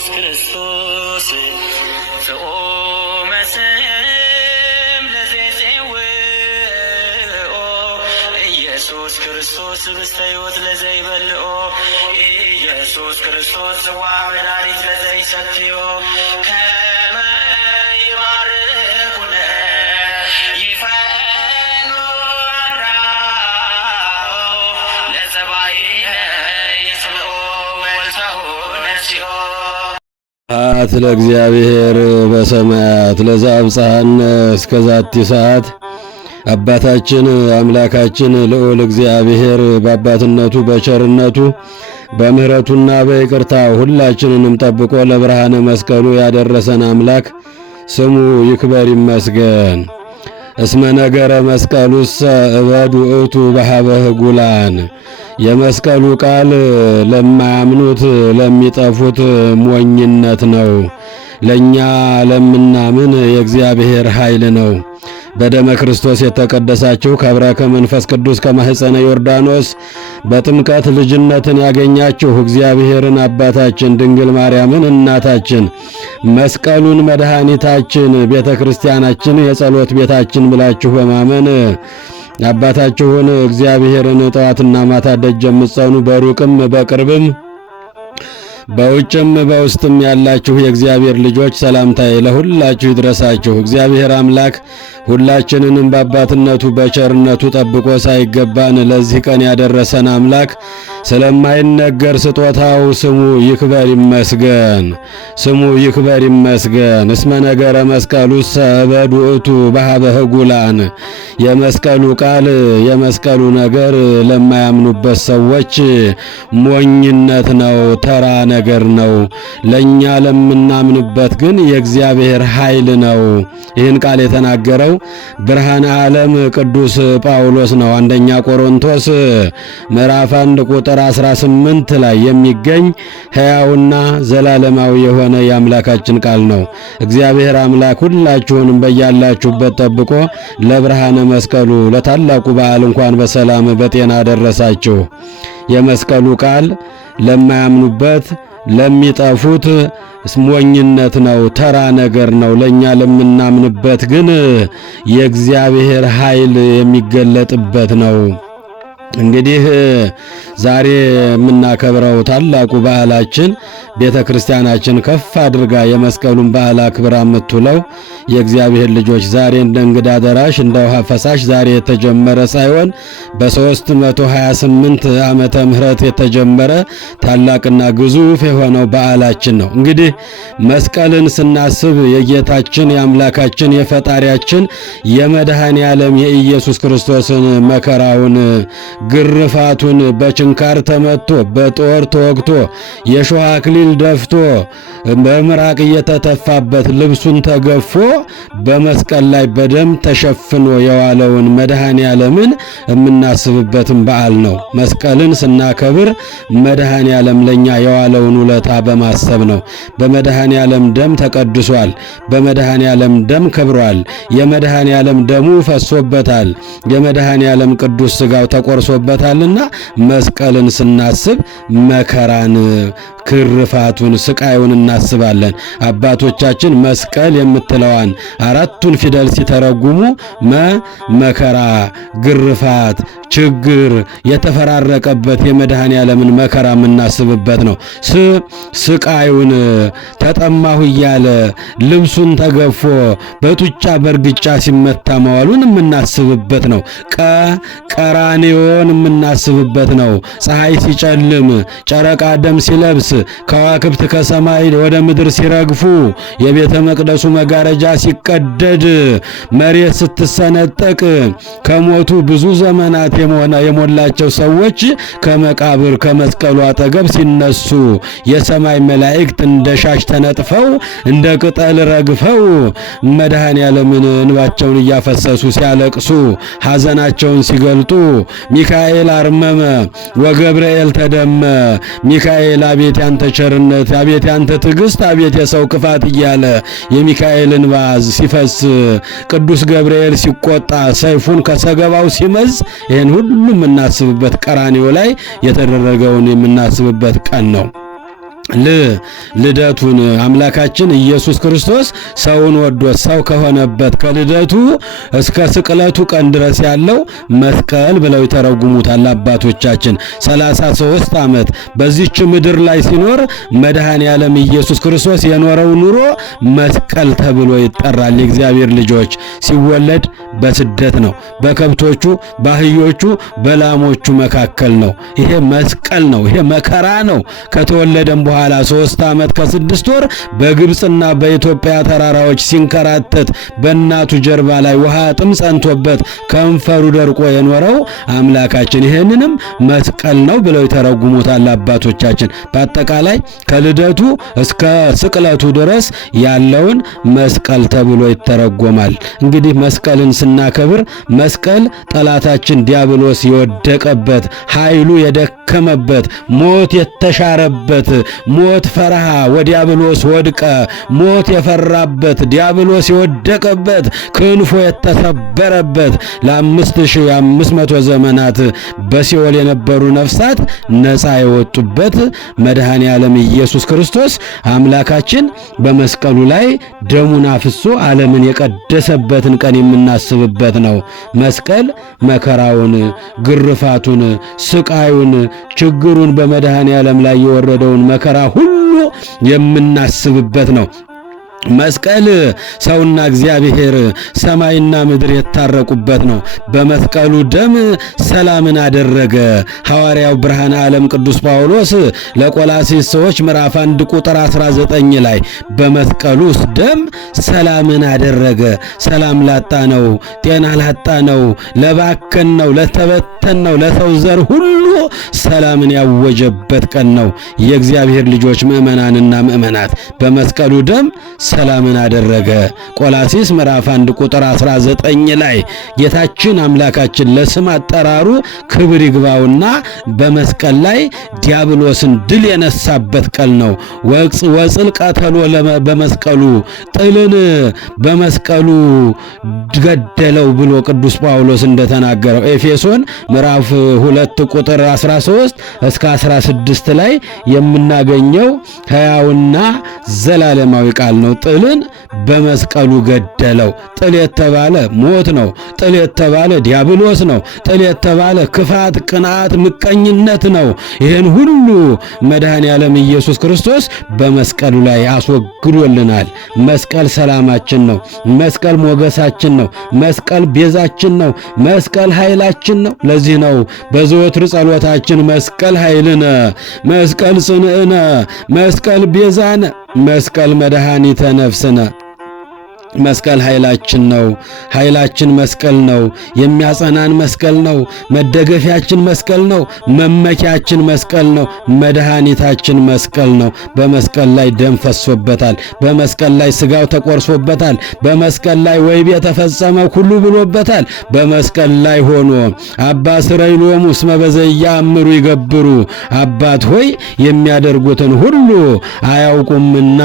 ኢየሱስ ክርስቶስ ፍኦመ ስም ለዘይጼውኦ ኢየሱስ ክርስቶስ ህብስተ ሕይወት ለዘይበልዖ ኢየሱስ ክርስቶስ ጽዋ መድኃኒት ለዘይሰትዮ ከመ ይባርኩነ ይፈኑ አራው ለጸባኢነ ይጽብኦ ወልተሁ ነሲኦ አት ለእግዚአብሔር በሰማያት ለዘአብጽሐነ እስከ ዛቲ ሰዓት። አባታችን አምላካችን ልዑል እግዚአብሔር በአባትነቱ በቸርነቱ በምሕረቱና በይቅርታ ሁላችንንም ጠብቆ ለብርሃነ መስቀሉ ያደረሰን አምላክ ስሙ ይክበር ይመስገን። እስመ ነገረ መስቀሉሰ እበድ ውእቱ በኀበ ህጉላን። የመስቀሉ ቃል ለማያምኑት ለሚጠፉት ሞኝነት ነው፣ ለእኛ ለምናምን የእግዚአብሔር ኃይል ነው። በደመ ክርስቶስ የተቀደሳችሁ ከብረከ መንፈስ ቅዱስ ከማኅፀነ ዮርዳኖስ በጥምቀት ልጅነትን ያገኛችሁ እግዚአብሔርን አባታችን ድንግል ማርያምን እናታችን መስቀሉን መድኃኒታችን ቤተ ክርስቲያናችን የጸሎት ቤታችን ብላችሁ በማመን አባታችሁን እግዚአብሔርን ጠዋትና ማታ ደጅ የምትጸኑ በሩቅም በቅርብም በውጭም በውስጥም ያላችሁ የእግዚአብሔር ልጆች ሰላምታዬ ለሁላችሁ ይድረሳችሁ። እግዚአብሔር አምላክ ሁላችንንም በአባትነቱ በቸርነቱ ጠብቆ ሳይገባን ለዚህ ቀን ያደረሰን አምላክ ስለማይነገር ስጦታው ስሙ ይክበር ይመስገን። ስሙ ይክበር ይመስገን። እስመ ነገረ መስቀሉሰ እበድ ውእቱ በኀበ ህጉላን። የመስቀሉ ቃል የመስቀሉ ነገር ለማያምኑበት ሰዎች ሞኝነት ነው፣ ተራ ነገር ነው። ለኛ ለምናምንበት ግን የእግዚአብሔር ኃይል ነው። ይህን ቃል የተናገረው ብርሃነ ዓለም ቅዱስ ጳውሎስ ነው። አንደኛ ቆሮንቶስ ምዕራፍ 1 ቁጥር 18 ላይ የሚገኝ ሕያውና ዘላለማዊ የሆነ የአምላካችን ቃል ነው። እግዚአብሔር አምላክ ሁላችሁንም በያላችሁበት ጠብቆ ለብርሃነ መስቀሉ ለታላቁ በዓል እንኳን በሰላም በጤና አደረሳችሁ። የመስቀሉ ቃል ለማያምኑበት ለሚጠፉት ሞኝነት ነው፣ ተራ ነገር ነው። ለኛ ለምናምንበት ግን የእግዚአብሔር ኃይል የሚገለጥበት ነው። እንግዲህ ዛሬ የምናከብረው ታላቁ በዓላችን ቤተ ክርስቲያናችን ከፍ አድርጋ የመስቀሉን በዓል አክብራ የምትውለው የእግዚአብሔር ልጆች ዛሬ እንደ እንግዳ ደራሽ እንደ ውሃ ፈሳሽ ዛሬ የተጀመረ ሳይሆን በ328 ዓመተ ምህረት የተጀመረ ታላቅና ግዙፍ የሆነው በዓላችን ነው። እንግዲህ መስቀልን ስናስብ የጌታችን የአምላካችን የፈጣሪያችን የመድኃኔ ዓለም የኢየሱስ ክርስቶስን መከራውን ግርፋቱን በችንካር ተመቶ በጦር ተወግቶ የሾህ አክሊል ደፍቶ በምራቅ እየተተፋበት ልብሱን ተገፎ በመስቀል ላይ በደም ተሸፍኖ የዋለውን መድኃኔ ዓለምን የምናስብበትን በዓል ነው። መስቀልን ስናከብር መድኃኔ ዓለም ለኛ የዋለውን ውለታ በማሰብ ነው። በመድኃኔ ዓለም ደም ተቀድሷል። በመድኃኔ ዓለም ደም ከብሯል። የመድኃኔ ዓለም ደሙ ፈሶበታል። የመድኃኔ ዓለም ቅዱስ ሥጋው ተቆርሶበታልና መስቀልን ስናስብ መከራን፣ ክርፋቱን፣ ስቃዩን እናስባለን። አባቶቻችን መስቀል የምትለዋን አራቱን ፊደል ሲተረጉሙ መከራ፣ ግርፋት፣ ችግር የተፈራረቀበት የመድኃኔ ዓለምን መከራ የምናስብበት ነው። ስቃዩን ተጠማሁ እያለ ልብሱን ተገፎ በጡጫ በርግጫ ሲመታ መዋሉን የምናስብበት ነው። ቀራንዮን የምናስብበት ነው። ፀሐይ ሲጨልም ጨረቃ ደም ሲለብስ ከዋክብት ከሰማይ ወደ ምድር ሲረግፉ የቤተ መቅደሱ መጋረጃ ሲቀደድ መሬት ስትሰነጠቅ ከሞቱ ብዙ ዘመናት የሞላቸው ሰዎች ከመቃብር ከመስቀሉ አጠገብ ሲነሱ የሰማይ መላእክት እንደ ሻሽ ተነጥፈው እንደ ቅጠል ረግፈው መድኃኔ ዓለምን እንባቸውን እያፈሰሱ ሲያለቅሱ ሐዘናቸውን ሲገልጡ ሚካኤል አርመመ ወገብርኤል ተደመ። ሚካኤል አቤት ያንተ ቸርነት፣ አቤት ያንተ ትዕግስት፣ አቤት የሰው ክፋት እያለ የሚካኤል እንባ ሲፈስ ቅዱስ ገብርኤል ሲቆጣ ሰይፉን ከሰገባው ሲመዝ ይህን ሁሉ የምናስብበት ቀራንዮ ላይ የተደረገውን የምናስብበት ቀን ነው። ልደቱን አምላካችን ኢየሱስ ክርስቶስ ሰውን ወዶ ሰው ከሆነበት ከልደቱ እስከ ስቅለቱ ቀን ድረስ ያለው መስቀል ብለው ይተረጉሙታል አባቶቻችን። 33 ዓመት በዚህች ምድር ላይ ሲኖር መድኃኔ ዓለም ኢየሱስ ክርስቶስ የኖረው ኑሮ መስቀል ተብሎ ይጠራል። የእግዚአብሔር ልጆች ሲወለድ በስደት ነው። በከብቶቹ በአህዮቹ በላሞቹ መካከል ነው። ይሄ መስቀል ነው። ይሄ መከራ ነው። ከተወለደም በኋላ 3 ዓመት ከ6 ወር በግብጽና በኢትዮጵያ ተራራዎች ሲንከራተት በእናቱ ጀርባ ላይ ውሃ ጥም ጸንቶበት ከንፈሩ ደርቆ የኖረው አምላካችን ይሄንንም መስቀል ነው ብለው ይተረጉሙታል አባቶቻችን። በአጠቃላይ ከልደቱ እስከ ስቅለቱ ድረስ ያለውን መስቀል ተብሎ ይተረጎማል። እንግዲህ መስቀልን ስናከብር መስቀል ጠላታችን ዲያብሎስ የወደቀበት ኃይሉ የደከመበት ሞት የተሻረበት ሞት ፈርሃ ወዲያብሎስ ወድቀ ሞት የፈራበት ዲያብሎስ የወደቀበት ክንፎ የተሰበረበት ለ5500 ዘመናት በሲኦል የነበሩ ነፍሳት ነፃ የወጡበት መድኃኔ ዓለም ኢየሱስ ክርስቶስ አምላካችን በመስቀሉ ላይ ደሙን አፍሶ ዓለምን የቀደሰበትን ቀን የምናስብበት ነው። መስቀል መከራውን፣ ግርፋቱን፣ ስቃዩን፣ ችግሩን በመድኃኔ ዓለም ላይ የወረደውን መከራ ሁሉ የምናስብበት ነው። መስቀል ሰውና እግዚአብሔር ሰማይና ምድር የታረቁበት ነው። በመስቀሉ ደም ሰላምን አደረገ። ሐዋርያው ብርሃነ ዓለም ቅዱስ ጳውሎስ ለቆላስይስ ሰዎች ምዕራፍ 1 ቁጥር 19 ላይ በመስቀሉ ደም ሰላምን አደረገ። ሰላም ላጣ ነው፣ ጤና ላጣ ነው፣ ለባከን ነው፣ ለተበተን ነው፣ ለሰው ዘር ሁሉ ሰላምን ያወጀበት ቀን ነው። የእግዚአብሔር ልጆች ምእመናንና ምእመናት በመስቀሉ ደም ሰላምን አደረገ። ቆላስይስ ምዕራፍ 1 ቁጥር 19 ላይ ጌታችን አምላካችን ለስም አጠራሩ ክብር ይግባውና በመስቀል ላይ ዲያብሎስን ድል የነሳበት ቀን ነው። ወጽል ቀተሎ በመስቀሉ ጥልን በመስቀሉ ገደለው ብሎ ቅዱስ ጳውሎስ እንደተናገረው ኤፌሶን ምዕራፍ 2 ቁጥር 13 እስከ 16 ላይ የምናገኘው ሕያውና ዘላለማዊ ቃል ነው። ጥልን በመስቀሉ ገደለው። ጥል የተባለ ሞት ነው። ጥል የተባለ ዲያብሎስ ነው። ጥል የተባለ ክፋት፣ ቅንዓት፣ ምቀኝነት ነው። ይህን ሁሉ መድኃኔ ዓለም ኢየሱስ ክርስቶስ በመስቀሉ ላይ አስወግዶልናል። መስቀል ሰላማችን ነው። መስቀል ሞገሳችን ነው። መስቀል ቤዛችን ነው። መስቀል ኃይላችን ነው። ለዚህ ነው በዘወትር ጸሎታችን መስቀል ኃይልነ፣ መስቀል ጽንዕነ፣ መስቀል ቤዛነ፣ መስቀል መድኃኒተ ነፍስነ። መስቀል ኃይላችን ነው። ኃይላችን መስቀል ነው። የሚያጸናን መስቀል ነው። መደገፊያችን መስቀል ነው። መመኪያችን መስቀል ነው። መድኃኒታችን መስቀል ነው። በመስቀል ላይ ደም ፈሶበታል። በመስቀል ላይ ስጋው ተቆርሶበታል። በመስቀል ላይ ወይቤ የተፈጸመ ሁሉ ብሎበታል። በመስቀል ላይ ሆኖ አባ ስረይሎሙ እስመ በዘያእምሩ ይገብሩ፣ አባት ሆይ የሚያደርጉትን ሁሉ አያውቁምና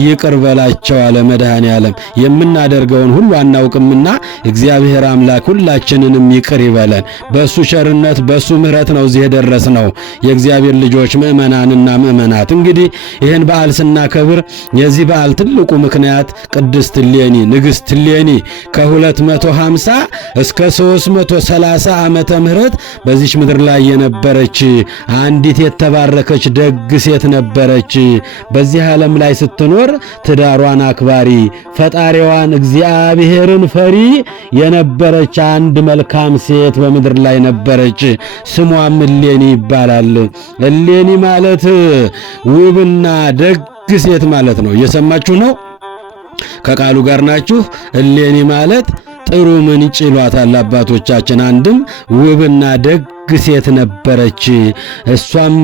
ይቅር በላቸው አለ መድኃኔ ዓለም። የምናደርገውን ሁሉ አናውቅምና እግዚአብሔር አምላክ ሁላችንንም ይቅር ይበለን። በሱ ቸርነት በሱ ምሕረት ነው እዚህ የደረስነው። የእግዚአብሔር ልጆች ምእመናንና ምእመናት እንግዲህ ይህን በዓል ስናከብር የዚህ በዓል ትልቁ ምክንያት ቅድስት እሌኒ ንግሥት እሌኒ ከ250 እስከ 330 ዓመተ ምህረት በዚች ምድር ላይ የነበረች አንዲት የተባረከች ደግ ሴት ነበረች። በዚህ ዓለም ላይ ስትኖር ትዳሯን አክባሪ ፈጣሪዋን እግዚአብሔርን ፈሪ የነበረች አንድ መልካም ሴት በምድር ላይ ነበረች። ስሟም እሌኒ ይባላል። እሌኒ ማለት ውብና ደግ ሴት ማለት ነው። እየሰማችሁ ነው? ከቃሉ ጋር ናችሁ? እሌኒ ማለት ጥሩ ምንጭ ይሏታል አባቶቻችን። አንድም ውብና ደግ ሴት ነበረች። እሷም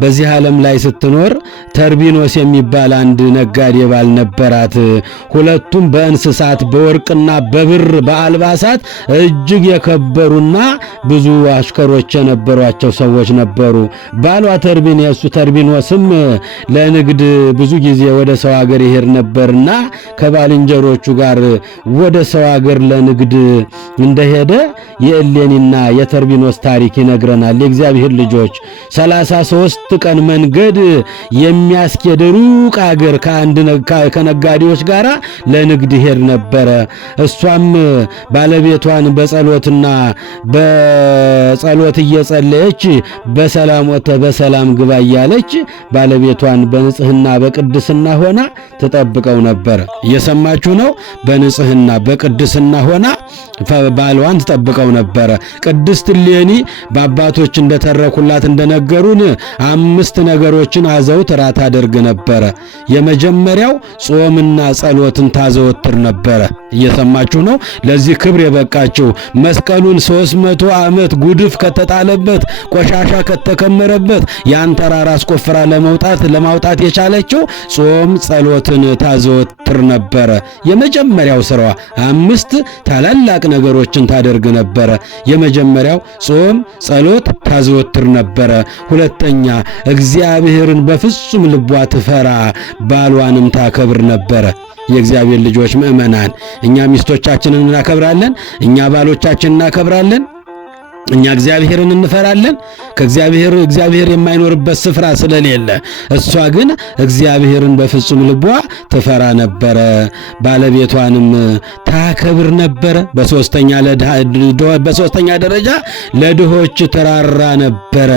በዚህ ዓለም ላይ ስትኖር ተርቢኖስ የሚባል አንድ ነጋዴ ባል ነበራት። ሁለቱም በእንስሳት በወርቅና በብር በአልባሳት እጅግ የከበሩና ብዙ አሽከሮች የነበሯቸው ሰዎች ነበሩ። ባሏ ተርቢኖስም ለንግድ ብዙ ጊዜ ወደ ሰው ሀገር ይሄድ ነበርና ከባልንጀሮቹ ጋር ወደ ሰው ሀገር ለንግድ እንደሄደ የእሌኒና የተርቢኖስ ታሪክ ታሪክ ይነግረናል። የእግዚአብሔር ልጆች 33 ቀን መንገድ የሚያስኬድ ሩቅ አገር ከነጋዴዎች ጋር ለንግድ ሄድ ነበረ። እሷም ባለቤቷን በጸሎትና በጸሎት እየጸለየች በሰላም ወጥተህ በሰላም ግባ እያለች ባለቤቷን በንጽህና በቅድስና ሆና ትጠብቀው ነበር። እየሰማችሁ ነው። በንጽህና በቅድስና ሆና ባሏን ትጠብቀው ነበረ። ቅድስት እሌኒ በአባቶች እንደተረኩላት እንደነገሩን 5 ነገሮችን አዘውትራ ታደርግ ነበረ። የመጀመሪያው ጾምና ጸሎትን ታዘወትር ነበረ። እየሰማችሁ ነው። ለዚህ ክብር የበቃችው መስቀሉን 300 ዓመት ጉድፍ ከተጣለበት ቆሻሻ ከተከመረበት ያን ተራራ አስቆፍራ ለማውጣት የቻለችው ጾም ጸሎትን ታዘወትር ነበረ። የመጀመሪያው ስራዋ 5 ታላላቅ ነገሮችን ታደርግ ነበረ። የመጀመሪያው ጾም ጸሎት ታዘወትር ነበረ። ሁለተኛ እግዚአብሔርን በፍጹም ልቧ ትፈራ ባሏንም ታከብር ነበረ። የእግዚአብሔር ልጆች ምእመናን፣ እኛ ሚስቶቻችንን እናከብራለን፣ እኛ ባሎቻችንን እናከብራለን፣ እኛ እግዚአብሔርን እንፈራለን። እግዚአብሔር የማይኖርበት ስፍራ ስለሌለ እሷ ግን እግዚአብሔርን በፍጹም ልቧ ትፈራ ነበረ፣ ባለቤቷንም ታከብር ነበረ። በሶስተኛ ደረጃ ለድሆች ትራራ ነበረ።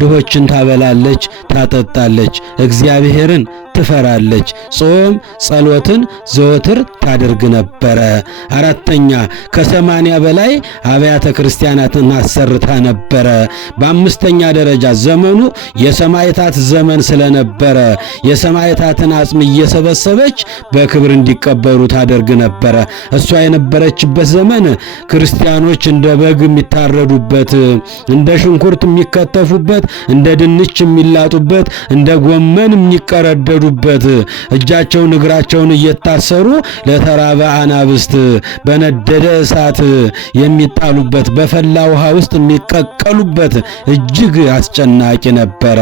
ድሆችን ታበላለች፣ ታጠጣለች፣ እግዚአብሔርን ትፈራለች። ጾም ጸሎትን ዘወትር ታደርግ ነበረ። አራተኛ ከ80 በላይ አብያተ ክርስቲያናትን አሰርታ ነበረ። በአምስተኛ ደረጃ ዘመኑ የሰማዕታት ዘመን ስለነበረ የሰማዕታትን አጽም እየሰበሰበች በክብር እንዲቀበሩ ታደርግ ነበረ። እሷ የነበረችበት ዘመን ክርስቲያኖች እንደ በግ የሚታረዱበት፣ እንደ ሽንኩርት የሚከተፉበት፣ እንደ ድንች የሚላጡበት፣ እንደ ጎመን የሚቀረደዱበት፣ እጃቸውን እግራቸውን እየታሰሩ ለተራበ አናብስት በነደደ እሳት የሚጣሉበት፣ በፈላ ውሃ ውስጥ የሚቀቀሉበት እጅግ አስጨናቂ ነበረ።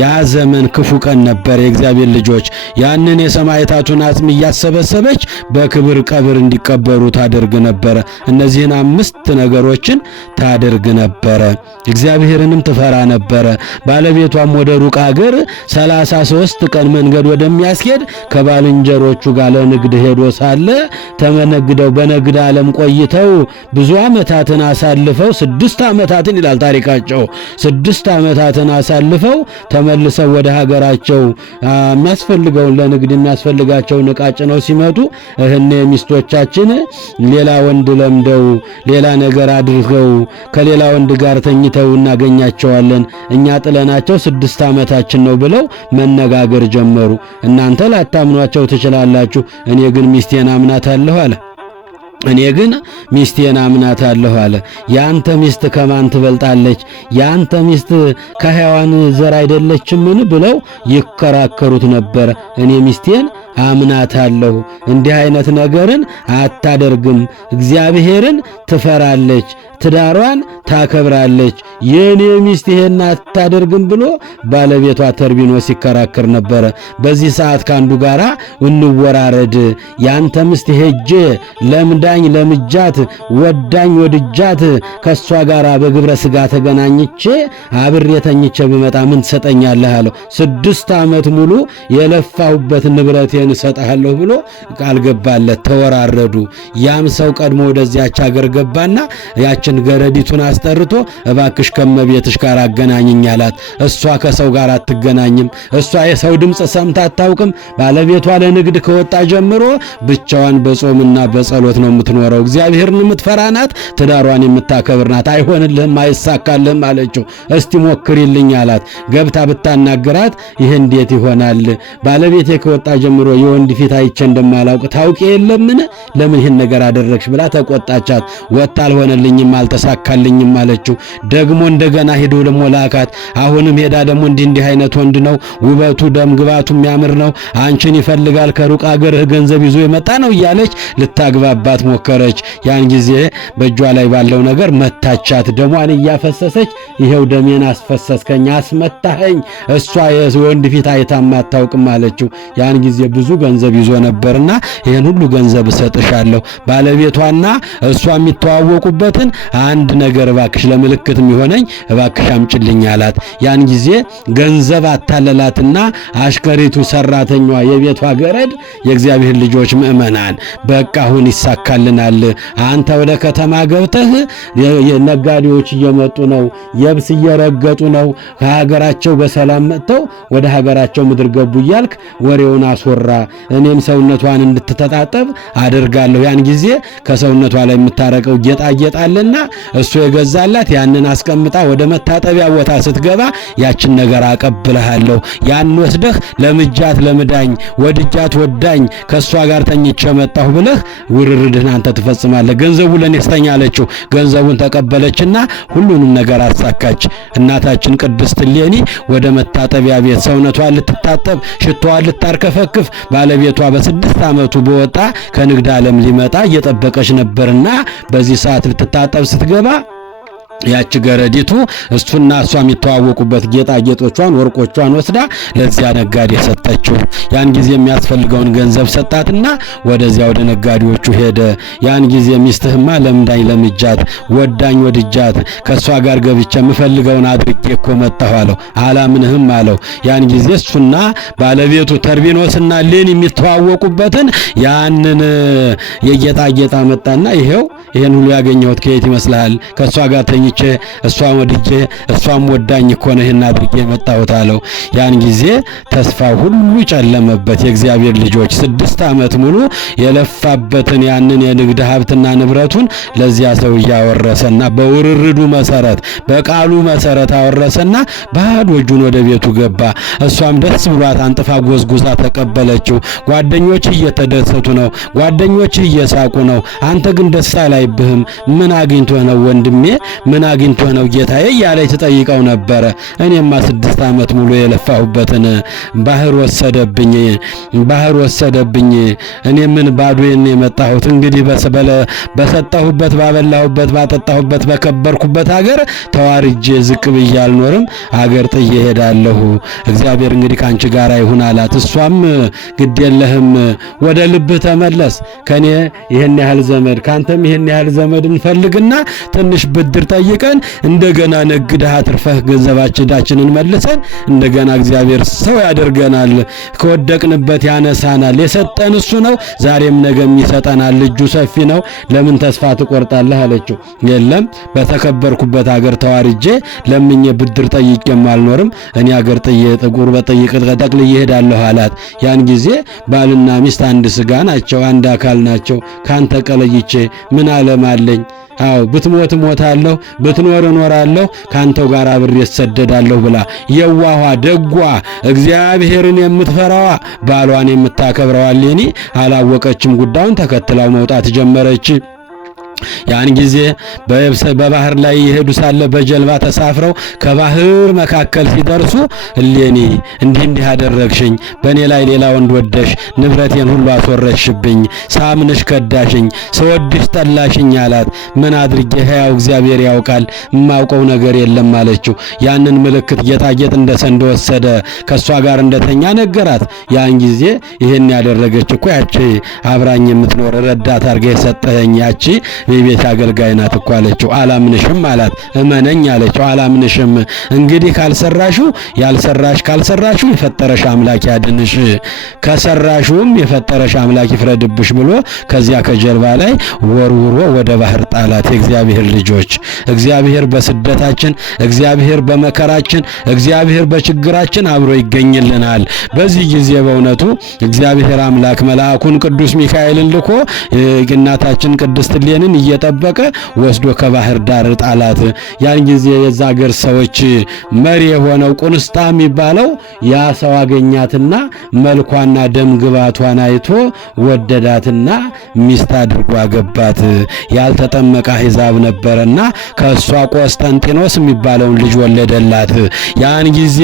ያ ዘመን ክፉ ቀን ነበር። የእግዚአብሔር ልጆች ያንን የሰማዕታቱን አጽም እያሰበሰበች በክብር ቀብር እንዲቀበሩ ታደርግ ነበረ። እነዚህን 5 ነገሮችን ታደርግ ነበረ። እግዚአብሔርንም ትፈራ ነበረ። ባለቤቷም ወደ ሩቅ አገር 33 ቀን መንገድ ወደሚያስኬድ ከባልንጀሮቹ ጋር ለንግድ ሄዶ ሳለ ተመነግደው በንግድ ዓለም ቆይተው ብዙ ዓመታትን አሳልፈው 6 ዓመታትን ይላል ታሪካቸው። 6 ዓመታትን አሳልፈው ተመልሰው ወደ ሀገራቸው የሚያስፈልገውን ለንግድ የሚያስፈልጋቸውን ዕቃ ጭነው ሲመጡ እህኔ ሚስቶቻችን ሌላ ወንድ ለምደው ሌላ ነገር አድርገው ከሌላ ወንድ ጋር ተኝተው እናገኛቸዋለን፣ እኛ ጥለናቸው 6 ዓመታችን ነው ብለው መነጋገር ጀመሩ። እናንተ ላታምኗቸው ትችላላችሁ፣ እኔ ግን ሚስቴን አምናታለሁ አለ። እኔ ግን ሚስቴን አምናታለሁ አለ። ያንተ ሚስት ከማን ትበልጣለች? ያንተ ሚስት ከሔዋን ዘር አይደለችምን? ብለው ይከራከሩት ነበር። እኔ ሚስቴን አምናታለሁ፣ እንዲህ አይነት ነገርን አታደርግም፣ እግዚአብሔርን ትፈራለች፣ ትዳሯን ታከብራለች፣ የኔ ሚስት ይሄን አታደርግም ብሎ ባለቤቷ ተርቢኖ ሲከራከር ነበረ። በዚህ ሰዓት ካንዱ ጋራ እንወራረድ፣ ያንተ ሚስት ሄጄ ለምዳኝ ለምጃት ወዳኝ ወድጃት ከሷ ጋራ በግብረ ስጋ ተገናኝቼ አብሬ ተኝቼ ብመጣ ምን ትሰጠኛለህ አለው። 6 ዓመት ሙሉ የለፋሁበት ንብረቴን እሰጥሃለሁ ብሎ ቃል ገባለት። ተወራረዱ። ያም ሰው ቀድሞ ወደዚያች ሀገር ገባና ያችን ገረዲቱን አስጠርቶ እባክሽ ከመቤትሽ ጋር አገናኝኝ አላት። እሷ ከሰው ጋር አትገናኝም። እሷ የሰው ድምፅ ሰምታ አታውቅም። ባለቤቷ ለንግድ ከወጣ ጀምሮ ብቻዋን በጾምና በጸሎት ነው የምትኖረው። እግዚአብሔርን የምትፈራናት፣ ትዳሯን የምታከብርናት። አይሆንልህም፣ አይሳካልህም አለችው። እስቲ ሞክሪልኝ አላት። ገብታ ብታናገራት ይህ እንዴት ይሆናል? ባለቤቴ ከወጣ ጀምሮ የወንድ ፊት አይቼ እንደማላውቅ ታውቂ የለምን? ለምን ይህን ነገር አደረግሽ ብላ ተቆጣቻት። ወጣ አልሆነልኝም፣ አልተሳካልኝም አለችው። ደግሞ እንደገና ሄዶ ለሞላካት። አሁንም ሄዳ ደግሞ እንዲህ አይነት ወንድ ነው፣ ውበቱ ደም ግባቱ የሚያምር ነው፣ አንቺን ይፈልጋል፣ ከሩቅ አገር ገንዘብ ይዞ የመጣ ነው እያለች ልታግባባት ሞከረች። ያን ጊዜ በእጇ ላይ ባለው ነገር መታቻት። ደሟን እያፈሰሰች ይሄው ደሜን አስፈሰስከኝ፣ አስመታኸኝ፣ እሷ የወንድ ፊት አይታም አታውቅም አለችው። ያን ጊዜ ብዙ ገንዘብ ይዞ ነበርና ይሄን ሁሉ ገንዘብ እሰጥሻለሁ፣ ባለቤቷና እሷ የሚተዋወቁበትን አንድ ነገር እባክሽ ለምልክት የሚሆነኝ እባክሽ አምጪልኝ አላት። ያን ጊዜ ገንዘብ አታለላትና አሽከሪቱ ሰራተኛዋ የቤቷ ገረድ የእግዚአብሔር ልጆች ምእመናን በቃ አሁን ይሳካልናል፣ አንተ ወደ ከተማ ገብተህ ነጋዴዎች እየመጡ ነው፣ የብስ እየረገጡ ነው፣ ከሀገራቸው በሰላም መጥተው ወደ ሀገራቸው ምድር ገቡ እያልክ ወሬውን አስወራ፣ እኔም ሰውነቷን እንድትተጣጠብ አደርጋለሁ። ያን ጊዜ ከሰውነቷ ላይ የምታረቀው ጌጣጌጥ አለና እሱ የገዛላት ያንን አስቀምጣ ወደ መታጠቢያ ቦታ ስትገባ ያችን ነገር አቀብልሃለሁ፣ ያን ወስደህ ለምጃት ለምዳኝ፣ ወድጃት ወዳኝ ከሷ ጋር ተኝቼ መጣሁ ብለህ ውርርድህን አንተ ትፈጽማለህ፣ ገንዘቡ ለኔ ስጠኝ አለችው። ገንዘቡን ተቀበለችና ሁሉንም ነገር አሳካች። እናታችን ቅድስት እሌኒ ወደ መታጠቢያ ቤት ሰውነቷን ልትታጠብ ሽቶዋን ልታርከፈክፍ ባለቤቷ በ6 ዓመቱ በወጣ ከንግድ ዓለም ሊመጣ እየጠበቀች ነበርና በዚህ ሰዓት ልትታጠብ ስትገባ ያች ገረዲቱ እሱና እሷ የሚተዋወቁበት ጌጣጌጦቿን ወርቆቿን ወስዳ ለዚያ ነጋዴ ሰጠችው። ያን ጊዜ የሚያስፈልገውን ገንዘብ ሰጣትና ወደዚያ ወደ ነጋዴዎቹ ሄደ። ያን ጊዜ ሚስትህማ ለምዳኝ ለምጃት ወዳኝ ወድጃት ከሷ ጋር ገብቼ የምፈልገውን አድርጌ እኮ መጣሁ አለው። አላምንህም አለው። ያን ጊዜ እሱና ባለቤቱ ተርቢኖስና እሌኒ የሚተዋወቁበትን ያንን የጌጣጌጥ መጣና ይሄን ሁሉ ያገኘሁት ከየት ይመስልሃል? ከሷ ጋር ተኝቼ እሷን ወድጄ እሷም ወዳኝ እኮ ነው ይሄን አድርጌ መጣሁት አለው። ያን ጊዜ ተስፋ ሁሉ ጨለመበት። የእግዚአብሔር ልጆች 6 ዓመት ሙሉ የለፋበትን ያንን የንግድ ሀብትና ንብረቱን ለዚያ ሰው ያወረሰና በውርርዱ መሰረት በቃሉ መሰረት አወረሰና ባዶ እጁን ወደ ቤቱ ገባ። እሷም ደስ ብሏት አንጥፋ ጎዝጉዛ ተቀበለችው። ጓደኞች እየተደሰቱ ነው፣ ጓደኞች እየሳቁ ነው። አንተ ግን ደስ አላይብህም? ምን አግኝቶህ ነው ወንድሜ? ምን አግኝቶህ ነው ጌታዬ? እያለች ትጠይቀው ነበረ። እኔማ 6 ዓመት ሙሉ የለፋሁበትን ባህር ወሰደብኝ። እኔ ምን ባዶዬን የመጣሁት? እንግዲህ በሰጠሁበት ባበላሁበት ባጠጣሁበት በከበርኩበት ሀገር ተዋርጄ ዝቅ ብዬ አልኖርም፣ አገር ጥዬ ሄዳለሁ። እግዚአብሔር እንግዲህ ካንቺ ጋር ይሁን አላት። እሷም ግድ የለህም ወደ ልብህ ተመለስ፣ ከኔ ይሄን ያህል ዘመድ ካንተም ይሄን ያህል ዘመድ እንፈልግና ትንሽ ብድር ጠይቀን እንደገና ነግደህ አትርፈህ ገንዘባችንን መልሰን እንደገና እግዚአብሔር ሰው ያደርገናል፣ ከወደቅንበት ያነሳናል። የሰጠን እሱ ነው፣ ዛሬም ነገም ይሰጠናል። እጁ ሰፊ ነው፣ ለምን ተስፋ ትቆርጣለህ አለችው። የለም በተከበርኩበት ሀገር ተዋርጄ ለምኜ ብድር ጠይቄም አልኖርም፣ እኔ ሀገር ጥዬ ጥቁር በጠይቅ ጠቅልዬ እሄዳለሁ አላት። ያን ጊዜ ባልና ሚስት አንድ ስጋ ናቸው፣ አንድ አካል ናቸው። ካንተ ቀለይቼ ምን ዓለም አለኝ? አዎ ብትሞት ሞታለሁ፣ ብትኖር እኖራለሁ፣ ካንተው ጋር አብሬ እሰደዳለሁ ብላ የዋኋ ደጓ እግዚአብሔርን የምትፈራዋ ባሏን የምታከብረዋ እሌኒ አላወቀችም። ጉዳዩን ተከትላው መውጣት ጀመረች። ያን ጊዜ በባህር ላይ ይሄዱ ሳለ በጀልባ ተሳፍረው ከባህር መካከል ሲደርሱ እሌኒ እንዲህ አደረግሽኝ፣ በእኔ ላይ ሌላ ወንድ ወደሽ ንብረቴን ሁሉ አስወረሽብኝ፣ ሳምንሽ ከዳሽኝ፣ ስወድሽ ጠላሽኝ አላት። ምን አድርጌ? ሕያው እግዚአብሔር ያውቃል፣ የማውቀው ነገር የለም አለችው። ያንን ምልክት ጌጣጌጥ እንደወሰደ ከሷ ጋር እንደተኛ ነገራት። ያን ጊዜ ይሄን ያደረገች እኮ ያቺ አብራኝ የምትኖር ረዳት አድርጋ የሰጠኸኝ ያቺ የቤት አገልጋይ ናት እኮ አለችው። አላምንሽም አላት። እመነኝ አለችው። አላምንሽም። እንግዲህ ካልሰራሹ የፈጠረሽ አምላክ ያድንሽ፣ ከሰራሹም የፈጠረሽ አምላክ ይፍረድብሽ ብሎ ከዚያ ከጀልባ ላይ ወርውሮ ወደ ባህር ጣላት። የእግዚአብሔር ልጆች እግዚአብሔር በስደታችን፣ እግዚአብሔር በመከራችን፣ እግዚአብሔር በችግራችን አብሮ ይገኝልናል። በዚህ ጊዜ በእውነቱ እግዚአብሔር አምላክ መልአኩን ቅዱስ ሚካኤልን ልኮ እናታችን ቅድስት እሌኒን እየጠበቀ ወስዶ ከባህር ዳር ጣላት። ያን ጊዜ የዛ ሀገር ሰዎች መሪ የሆነው ቁንስጣ የሚባለው ያ ሰው አገኛትና መልኳና ደም ግባቷን አይቶ ወደዳትና ሚስት አድርጎ አገባት። ያልተጠመቀ አሕዛብ ነበረና ከሷ ቆስጠንጢኖስ የሚባለውን ልጅ ወለደላት። ያን ጊዜ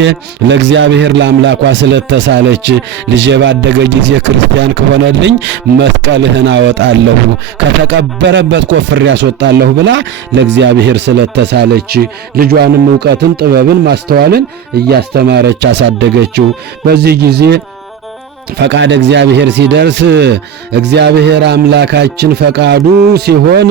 ለእግዚአብሔር ለአምላኳ ስለተሳለች ልጄ ባደገ ጊዜ ክርስቲያን ከሆነልኝ መስቀልህን አወጣለሁ ከተቀበረበት ቆፍሬ ያስወጣለሁ ብላ ለእግዚአብሔር ስለተሳለች ልጇንም ዕውቀትን ጥበብን ማስተዋልን እያስተማረች አሳደገችው። በዚህ ጊዜ ፈቃድ እግዚአብሔር ሲደርስ እግዚአብሔር አምላካችን ፈቃዱ ሲሆን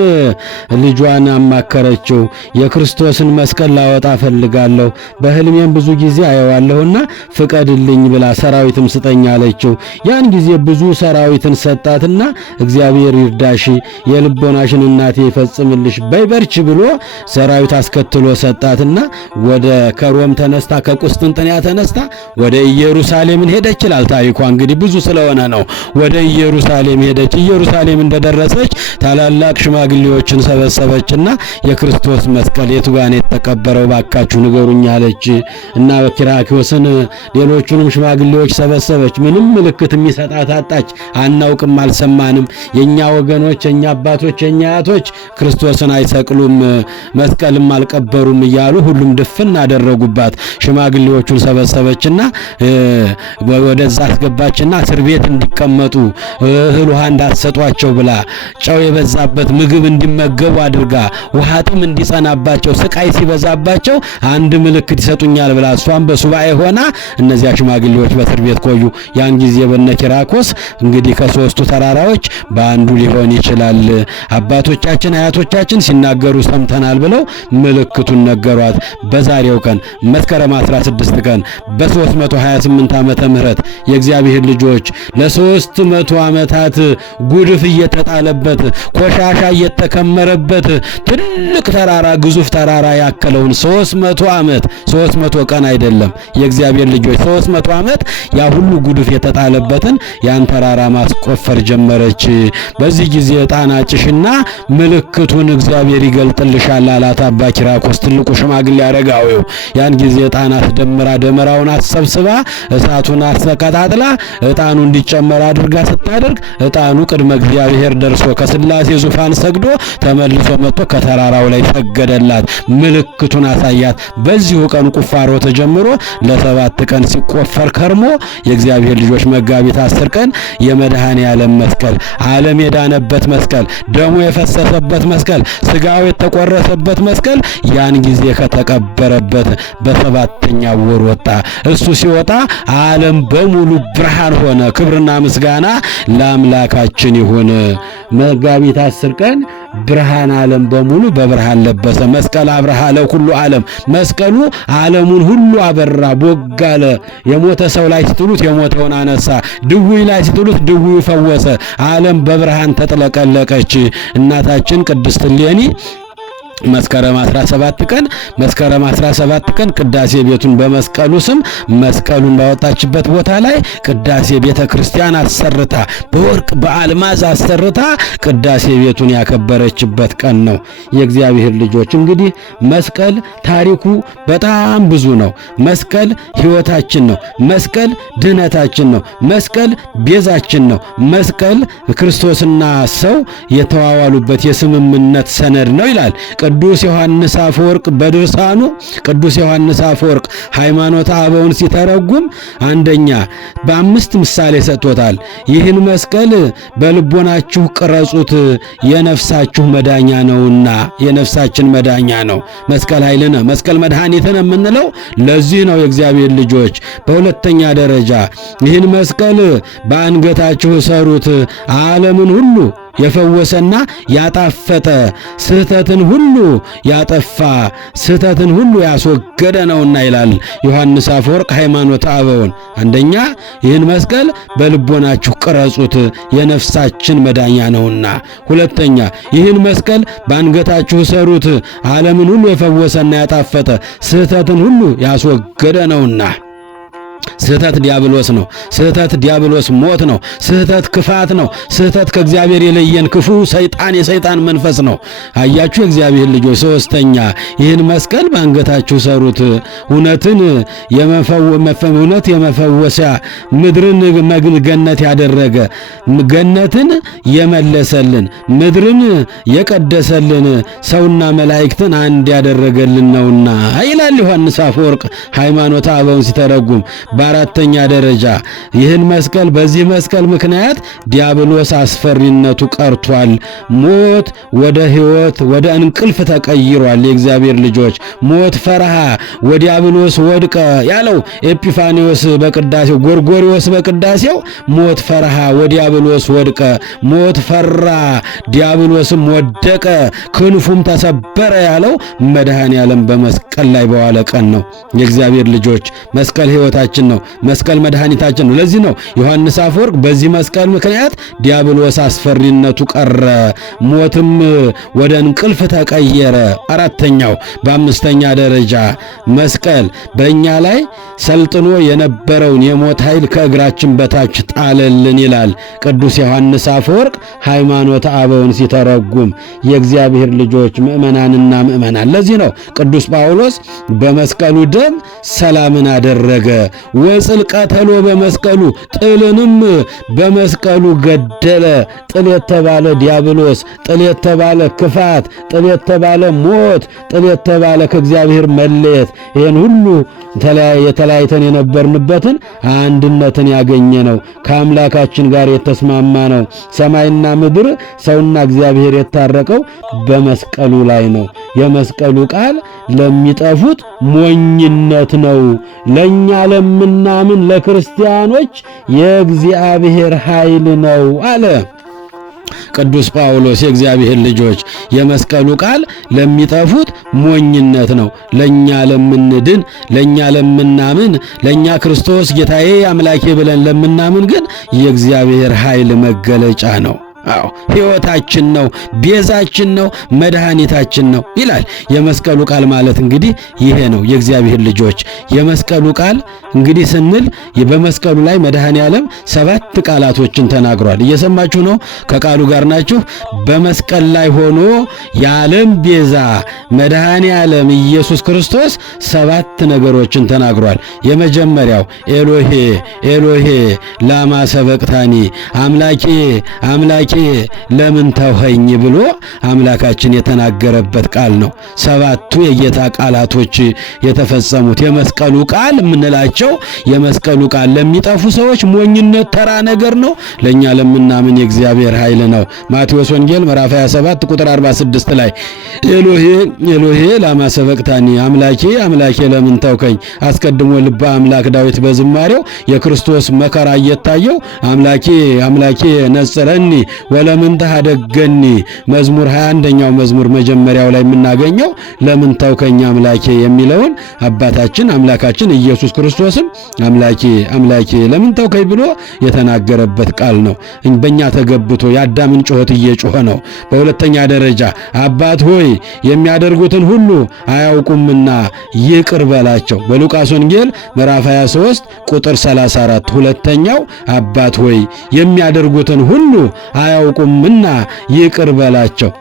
ልጇን አማከረችው። የክርስቶስን መስቀል ላወጣ ፈልጋለሁ፣ በህልሜም ብዙ ጊዜ አየዋለሁና ፍቀድልኝ ብላ ሰራዊትም ስጠኝ አለችው። ያን ጊዜ ብዙ ሰራዊትን ሰጣትና እግዚአብሔር ይርዳሽ፣ የልቦናሽን እናቴ ይፈጽምልሽ፣ በይበርች ብሎ ሰራዊት አስከትሎ ሰጣትና ወደ ከሮም ተነስታ ከቁስጥንጥንያ ተነስታ ወደ ኢየሩሳሌምን ሄደች ይላል ታሪኳ። እንግዲህ ብዙ ስለሆነ ነው። ወደ ኢየሩሳሌም ሄደች። ኢየሩሳሌም እንደደረሰች ታላላቅ ሽማግሌዎችን ሰበሰበችና የክርስቶስ መስቀል የቱ ጋር ነው የተቀበረው ባካችሁ ንገሩኝ አለች እና ኪራኪዮስን ሌሎቹንም ሽማግሌዎች ሰበሰበች። ምንም ምልክት የሚሰጣት አጣች። አናውቅም፣ አልሰማንም፣ የኛ ወገኖች፣ የኛ አባቶች፣ የኛ አያቶች ክርስቶስን አይሰቅሉም፣ መስቀልም አልቀበሩም እያሉ ሁሉም ድፍን አደረጉባት። ሽማግሌዎቹን ሰበሰበችና ወደዛ አስገባችና እስር ቤት እንዲቀመጡ እህል ውሃ እንዳትሰጧቸው ብላ ጨው የበዛበት ምግብ እንዲመገቡ አድርጋ ውሃ ጥም እንዲጸናባቸው ስቃይ ሲበዛባቸው አንድ ምልክት ይሰጡኛል ብላ እሷም በሱባኤ ሆና እነዚያ ሽማግሌዎች በእስር ቤት ቆዩ። ያን ጊዜ በነ ኪራኮስ እንግዲህ ከሶስቱ ተራራዎች በአንዱ ሊሆን ይችላል አባቶቻችን አያቶቻችን ሲናገሩ ሰምተናል ብለው ምልክቱን ነገሯት። በዛሬው ቀን መስከረም 16 ቀን በ328 ዓመተ ምህረት የእግዚአብሔር ልጆች ለ300 ዓመታት ጉድፍ እየተጣለበት ቆሻሻ እየተከመረበት ትልቅ ተራራ ግዙፍ ተራራ ያከለውን 300 ዓመት 300 ቀን አይደለም የእግዚአብሔር ልጆች 300 ዓመት ያ ሁሉ ጉድፍ የተጣለበትን ያን ተራራ ማስቆፈር ጀመረች። በዚህ ጊዜ ዕጣን አጭሽና ምልክቱን እግዚአብሔር ይገልጥልሻል አላት አባ ኪራኮስ ትልቁ ሽማግሌ አረጋዊው። ያን ጊዜ ዕጣን አስደምራ ደመራውን አሰብስባ እሳቱን አስቀጣጥላ ዕጣኑ እንዲጨመር አድርጋ ስታደርግ ዕጣኑ ቅድመ እግዚአብሔር ደርሶ ከሥላሴ ዙፋን ሰግዶ ተመልሶ መጥቶ ከተራራው ላይ ሰገደላት፣ ምልክቱን አሳያት። በዚሁ ቀን ቁፋሮ ተጀምሮ ለ7 ቀን ሲቆፈር ከርሞ የእግዚአብሔር ልጆች መጋቢት 10 ቀን የመድኃኔ ዓለም መስቀል ዓለም የዳነበት መስቀል ደሙ የፈሰሰበት መስቀል ስጋው የተቆረሰበት መስቀል ያን ጊዜ ከተቀበረበት በ7ኛው ወር ወጣ። እሱ ሲወጣ ዓለም በሙሉ ብርሃን ሆነ። ክብርና ምስጋና ለአምላካችን ይሁን። መጋቢት 10 ቀን ብርሃን ዓለም በሙሉ በብርሃን ለበሰ። መስቀል አብርሃ ለኩሉ ዓለም መስቀሉ ዓለሙን ሁሉ አበራ ቦጋለ። የሞተ ሰው ላይ ሲጥሉት የሞተውን አነሳ፣ ድውይ ላይ ሲጥሉት ድውዩ ፈወሰ። ዓለም በብርሃን ተጥለቀለቀች። እናታችን ቅድስት እሌኒ መስከረም 17 ቀን ቅዳሴ ቤቱን በመስቀሉ ስም መስቀሉን ባወጣችበት ቦታ ላይ ቅዳሴ ቤተ ክርስቲያን አሰርታ በወርቅ በአልማዝ አሰርታ ቅዳሴ ቤቱን ያከበረችበት ቀን ነው። የእግዚአብሔር ልጆች እንግዲህ መስቀል ታሪኩ በጣም ብዙ ነው። መስቀል ሕይወታችን ነው። መስቀል ድህነታችን ነው። መስቀል ቤዛችን ነው። መስቀል ክርስቶስና ሰው የተዋዋሉበት የስምምነት ሰነድ ነው ይላል ቅዱስ ዮሐንስ አፈወርቅ በድርሳኑ። ቅዱስ ዮሐንስ አፈወርቅ ሃይማኖተ አበውን ሲተረጉም አንደኛ በ5 ምሳሌ ሰጥቶታል። ይህን መስቀል በልቦናችሁ ቅረጹት የነፍሳችሁ መዳኛ ነውና፣ የነፍሳችን መዳኛ ነው። መስቀል ኃይልነ መስቀል መድኃኒትነ የምንለው ለዚህ ነው የእግዚአብሔር ልጆች። በሁለተኛ ደረጃ ይህን መስቀል በአንገታችሁ ሰሩት ዓለምን ሁሉ የፈወሰና ያጣፈጠ ስህተትን ሁሉ ያጠፋ ስህተትን ሁሉ ያስወገደ ነውና ይላል ዮሐንስ አፈወርቅ ሃይማኖተ አበውን። አንደኛ ይህን መስቀል በልቦናችሁ ቅረጹት የነፍሳችን መዳኛ ነውና፣ ሁለተኛ ይህን መስቀል በአንገታችሁ ሰሩት ዓለምን ሁሉ የፈወሰና ያጣፈጠ ስህተትን ሁሉ ያስወገደ ነውና። ስህተት ዲያብሎስ ነው። ስህተት ዲያብሎስ ሞት ነው። ስህተት ክፋት ነው። ስህተት ከእግዚአብሔር የለየን ክፉ ሰይጣን የሰይጣን መንፈስ ነው። አያችሁ የእግዚአብሔር ልጆች። ሶስተኛ ይህን መስቀል በአንገታችሁ ሰሩት እውነትን እውነት የመፈወሻ ምድርን ገነት ያደረገ ገነትን የመለሰልን ምድርን የቀደሰልን ሰውና መላእክትን አንድ ያደረገልን ነውና ይላል ዮሐንስ አፈወርቅ ሃይማኖተ አበውን ሲተረጉም። በአራተኛ ደረጃ ይህን መስቀል በዚህ መስቀል ምክንያት ዲያብሎስ አስፈሪነቱ ቀርቷል። ሞት ወደ ሕይወት ወደ እንቅልፍ ተቀይሯል። የእግዚአብሔር ልጆች ሞት ፈርሃ ወዲያብሎስ ወድቀ ያለው ኤጲፋኒዎስ በቅዳሴው ጎርጎሪዎስ በቅዳሴው ሞት ፈርሃ ወዲያብሎስ ወድቀ፣ ሞት ፈራ ዲያብሎስም ወደቀ ክንፉም ተሰበረ ያለው መድኃኔ ዓለም በመስቀል ላይ በዋለ ቀን ነው። የእግዚአብሔር ልጆች መስቀል ሕይወታችን ነው። መስቀል መድኃኒታችን ነው። ለዚህ ነው ዮሐንስ አፈወርቅ በዚህ መስቀል ምክንያት ዲያብሎስ አስፈሪነቱ ቀረ፣ ሞትም ወደ እንቅልፍ ተቀየረ። አራተኛው በአምስተኛ ደረጃ መስቀል በእኛ ላይ ሰልጥኖ የነበረውን የሞት ኃይል ከእግራችን በታች ጣለልን ይላል ቅዱስ ዮሐንስ አፈወርቅ ሃይማኖተ አበውን ሲተረጉም። የእግዚአብሔር ልጆች ምእመናንና ምእመናን ለዚህ ነው ቅዱስ ጳውሎስ በመስቀሉ ደም ሰላምን አደረገ፣ ወጽልቀተሎ በመስቀሉ ጥልንም በመስቀሉ ገደለ። ጥል የተባለ ዲያብሎስ፣ ጥል የተባለ ክፋት፣ ጥል የተባለ ሞት፣ ጥል የተባለ ከእግዚአብሔር መለየት፣ ይህን ሁሉ የተለያይተን የነበርንበትን አንድነትን ያገኘ ነው። ከአምላካችን ጋር የተስማማ ነው። ሰማይና ምድር ሰውና እግዚአብሔር የታረቀው በመስቀሉ ላይ ነው። የመስቀሉ ቃል ለሚጠፉት ሞኝነት ነው፣ ለኛ ለምናምን ለክርስቲያኖች የእግዚአብሔር ኃይል ነው አለ ቅዱስ ጳውሎስ። የእግዚአብሔር ልጆች የመስቀሉ ቃል ለሚጠፉት ሞኝነት ነው፣ ለኛ ለምንድን ለኛ ለምናምን ለኛ ክርስቶስ ጌታዬ አምላኬ ብለን ለምናምን ግን የእግዚአብሔር ኃይል መገለጫ ነው። አዎ ሕይወታችን ነው፣ ቤዛችን ነው፣ መድኃኒታችን ነው ይላል። የመስቀሉ ቃል ማለት እንግዲህ ይሄ ነው። የእግዚአብሔር ልጆች የመስቀሉ ቃል እንግዲህ ስንል በመስቀሉ ላይ መድኃኔ ዓለም 7 ቃላቶችን ተናግሯል። እየሰማችሁ ነው? ከቃሉ ጋር ናችሁ? በመስቀል ላይ ሆኖ የዓለም ቤዛ መድኃኔ ዓለም ኢየሱስ ክርስቶስ 7 ነገሮችን ተናግሯል። የመጀመሪያው ኤሎሄ ኤሎሄ ላማ ሰበቅታኒ፣ አምላኬ አምላኬ ለምን ተውኸኝ ብሎ አምላካችን የተናገረበት ቃል ነው። 7ቱ የጌታ ቃላቶች የተፈጸሙት የመስቀሉ ቃል የምንላቸው የመስቀሉ ቃል ለሚጠፉ ሰዎች ሞኝነት ተራ ነገር ነው፣ ለኛ ለምናምን የእግዚአብሔር ኃይል ነው። ማቴዎስ ወንጌል ምዕራፍ 27 ቁጥር 46 ላይ ኤሎሄ ኤሎሄ ላማ ሰበቅታኒ፣ አምላኬ አምላኬ ለምን ተውከኝ። አስቀድሞ ልበ አምላክ ዳዊት በዝማሬው የክርስቶስ መከራ እየታየው አምላኬ አምላኬ ነጽረኒ ወለምን ተሃደገኒ መዝሙር 21ኛው መዝሙር መጀመሪያው ላይ የምናገኘው ለምን ተውከኝ አምላኬ የሚለውን አባታችን አምላካችን ኢየሱስ ክርስቶስም አምላኬ አምላኬ ለምን ተውከኝ ብሎ የተናገረበት ቃል ነው። በእኛ ተገብቶ የአዳምን ጩኸት እየጮኸ ነው። በሁለተኛ ደረጃ አባት ሆይ የሚያደርጉትን ሁሉ አያውቁምና ይቅር በላቸው። በሉቃስ ወንጌል ምዕራፍ 23 ቁጥር 34 ሁለተኛው አባት ሆይ የሚያደርጉትን ሁሉ አያውቁምና ይቅር በላቸው።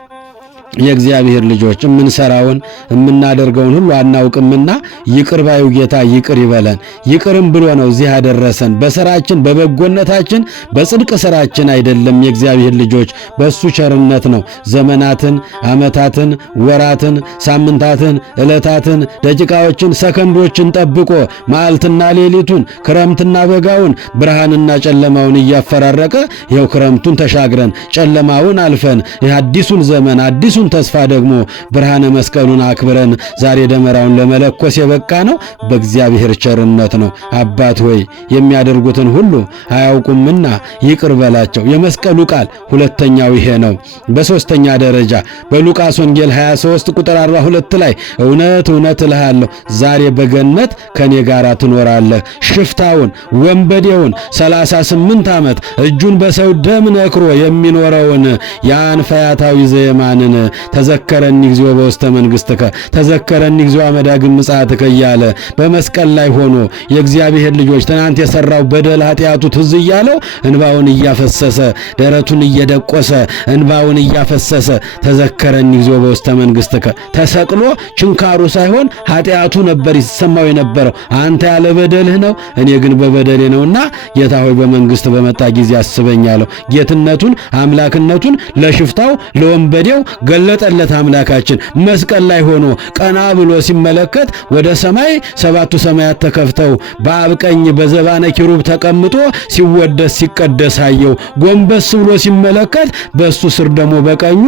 የእግዚአብሔር ልጆች የምንሰራውን የምናደርገውን ሁሉ አናውቅምና ይቅር ባዩ ጌታ ይቅር ይበለን። ይቅርም ብሎ ነው እዚህ ያደረሰን። በስራችን በበጎነታችን በጽድቅ ስራችን አይደለም። የእግዚአብሔር ልጆች በሱ ቸርነት ነው ዘመናትን፣ ዓመታትን፣ ወራትን፣ ሳምንታትን፣ ዕለታትን፣ ደቂቃዎችን፣ ሰከንዶችን ጠብቆ መዓልትና ሌሊቱን ክረምትና በጋውን ብርሃንና ጨለማውን እያፈራረቀ ይኸው ክረምቱን ተሻግረን ጨለማውን አልፈን አዲሱን ዘመን አዲሱን ተስፋ ደግሞ ብርሃነ መስቀሉን አክብረን ዛሬ ደመራውን ለመለኮስ የበቃ ነው በእግዚአብሔር ቸርነት ነው። አባት ሆይ የሚያደርጉትን ሁሉ አያውቁምና ይቅር በላቸው። የመስቀሉ ቃል ሁለተኛው ይሄ ነው። በሶስተኛ ደረጃ በሉቃስ ወንጌል 23 ቁጥር 42 ላይ እውነት እውነት እልሃለሁ ዛሬ በገነት ከኔ ጋር ትኖራለህ። ሽፍታውን ወንበዴውን 38 ዓመት እጁን በሰው ደም ነክሮ የሚኖረውን ያን ፈያታዊ ዘየማንን ተዘከረኒ እግዚኦ በውስተ መንግሥትከ ተዘከረኒ እግዚኦ አመዳግም ምጽአትከ እያለ በመስቀል ላይ ሆኖ የእግዚአብሔር ልጆች ትናንት የሰራው በደል ኃጢአቱ ትዝ እያለው እንባውን እያፈሰሰ ደረቱን እየደቆሰ እንባውን እያፈሰሰ ተዘከረኒ እግዚኦ በውስተ መንግሥትከ ተሰቅሎ ችንካሩ ሳይሆን ኃጢአቱ ነበር ይሰማው የነበረው። አንተ ያለ በደልህ ነው እኔ ግን በበደሌ ነውና ጌታ ሆይ በመንግሥት በመጣ ጊዜ አስበኝ አለው። ጌትነቱን አምላክነቱን ለሽፍታው ለወንበዴው ገለጠለት አምላካችን። መስቀል ላይ ሆኖ ቀና ብሎ ሲመለከት ወደ ሰማይ ሰባቱ ሰማያት ተከፍተው በአብ ቀኝ በዘባነ ኪሩብ ተቀምጦ ሲወደስ ሲቀደስ አየው። ጎንበስ ብሎ ሲመለከት በሱ ስር ደግሞ በቀኙ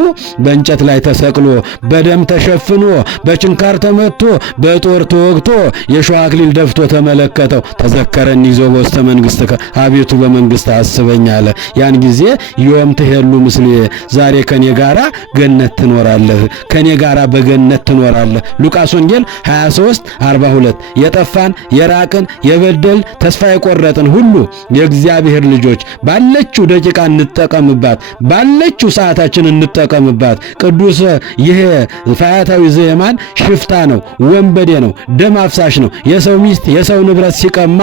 በእንጨት ላይ ተሰቅሎ በደም ተሸፍኖ በችንካር ተመቶ በጦር ተወግቶ የሾህ አክሊል ደፍቶ ተመለከተው። ተዘከረኒ ይዞ በውስተ መንግሥትከ፣ አቤቱ በመንግሥት አስበኝ አለ። ያን ጊዜ ዮም ትሄሉ ምስሌ፣ ዛሬ ከኔ ጋራ ገነት ትኖራለህ፣ ከኔ ጋራ በገነት ትኖራለህ። ሉቃስ ወንጌል 23:42 የጠፋን የራቅን የበደል ተስፋ የቆረጥን ሁሉ የእግዚአብሔር ልጆች ባለችው ደቂቃ እንጠቀምባት፣ ባለችው ሰዓታችን እንጠቀምባት። ቅዱስ ይሄ ፈያታዊ ዘየማን ሽፍታ ነው፣ ወንበዴ ነው፣ ደም አፍሳሽ ነው። የሰው ሚስት የሰው ንብረት ሲቀማ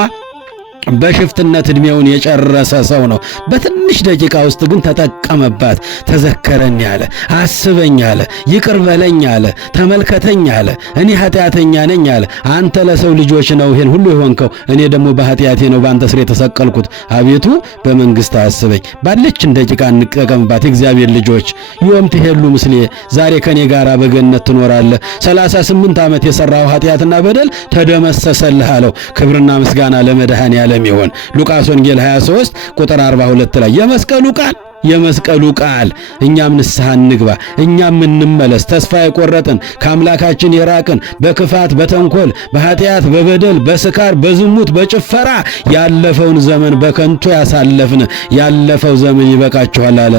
በሽፍትነት እድሜውን የጨረሰ ሰው ነው። በትንሽ ደቂቃ ውስጥ ግን ተጠቀመባት። ተዘከረኝ አለ፣ አስበኝ አለ፣ ይቅር በለኝ አለ፣ ተመልከተኝ አለ። እኔ ኃጢአተኛ ነኝ አለ። አንተ ለሰው ልጆች ነው ይሄን ሁሉ የሆንከው፣ እኔ ደግሞ በኃጢአቴ ነው በአንተ ስር የተሰቀልኩት። አቤቱ በመንግሥት አስበኝ። ባለችን ደቂቃ እንጠቀምባት። የእግዚአብሔር ልጆች ዮም ትሄሉ ምስሌ፣ ዛሬ ከኔ ጋራ በገነት ትኖራለህ። 38 ዓመት የሰራው ኃጢአትና በደል ተደመሰሰልህ አለው። ክብርና ምስጋና ለመድኃኔ ዓለም ይሁን። ሉቃስ ወንጌል 23 ቁጥር 42 ላይ የመስቀሉ ቃል እኛም ንስሐ እንግባ፣ እኛም እንመለስ። ተስፋ የቆረጥን ከአምላካችን የራቅን በክፋት በተንኮል በኃጢአት በበደል በስካር በዝሙት በጭፈራ ያለፈውን ዘመን በከንቱ ያሳለፍን ያለፈው ዘመን ይበቃችኋል አለ።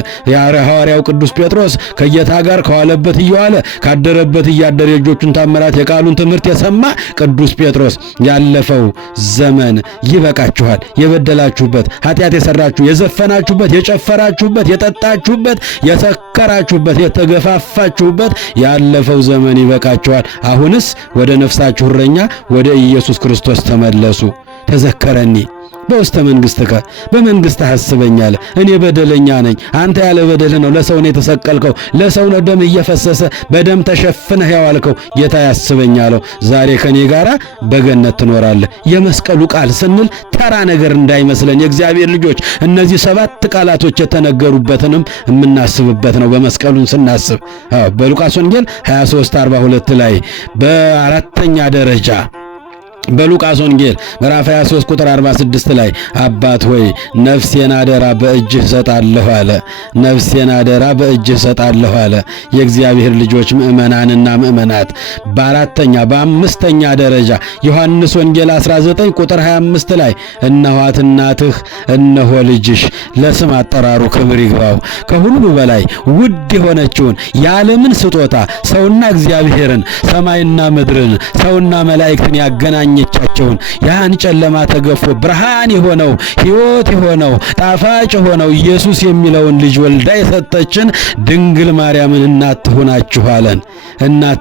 ሐዋርያው ቅዱስ ጴጥሮስ ከጌታ ጋር ከዋለበት እየዋለ ካደረበት እያደረ የእጆቹን ታምራት የቃሉን ትምህርት የሰማ ቅዱስ ጴጥሮስ ያለፈው ዘመን ይበቃችኋል፣ የበደላችሁበት ኃጢአት የሰራችሁ የዘፈናችሁበት የጨፈራችሁ የጠጣችሁበት የሰከራችሁበት የተገፋፋችሁበት ያለፈው ዘመን ይበቃችኋል። አሁንስ ወደ ነፍሳችሁ እረኛ ወደ ኢየሱስ ክርስቶስ ተመለሱ። ተዘከረኒ በውስተ መንግሥትከ፣ በመንግሥት አስበኛል። እኔ በደለኛ ነኝ፣ አንተ ያለ በደል ነው ለሰው ነው የተሰቀልከው፣ ለሰው ነው ደም እየፈሰሰ በደም ተሸፍነህ ያዋልከው። ጌታ ያስበኛለሁ። ዛሬ ከኔ ጋራ በገነት ትኖራለህ። የመስቀሉ ቃል ስንል ተራ ነገር እንዳይመስለን የእግዚአብሔር ልጆች፣ እነዚህ 7 ቃላቶች የተነገሩበትንም የምናስብበት ነው። በመስቀሉን ስናስብ በሉቃስ ወንጌል 23:42 ላይ በአራተኛ ደረጃ በሉቃስ ወንጌል ምዕራፍ 23 ቁጥር 46 ላይ አባት ሆይ ነፍሴን አደራ በእጅህ ሰጣለሁ አለ። ነፍሴን አደራ በእጅህ ሰጣለሁ አለ። የእግዚአብሔር ልጆች ምእመናንና ምእመናት በአምስተኛ ደረጃ ዮሐንስ ወንጌል 19 ቁጥር 25 ላይ እነኋት እናትህ እነሆ ልጅሽ፣ ለስም አጠራሩ ክብር ይግባው። ከሁሉ በላይ ውድ የሆነችውን የዓለምን ስጦታ ሰውና እግዚአብሔርን ሰማይና ምድርን ሰውና መላእክትን ያገናኝ ቻቸውን ያን ጨለማ ተገፎ ብርሃን የሆነው ሕይወት የሆነው ጣፋጭ የሆነው ኢየሱስ የሚለውን ልጅ ወልዳ የሰጠችን ድንግል ማርያምን እናት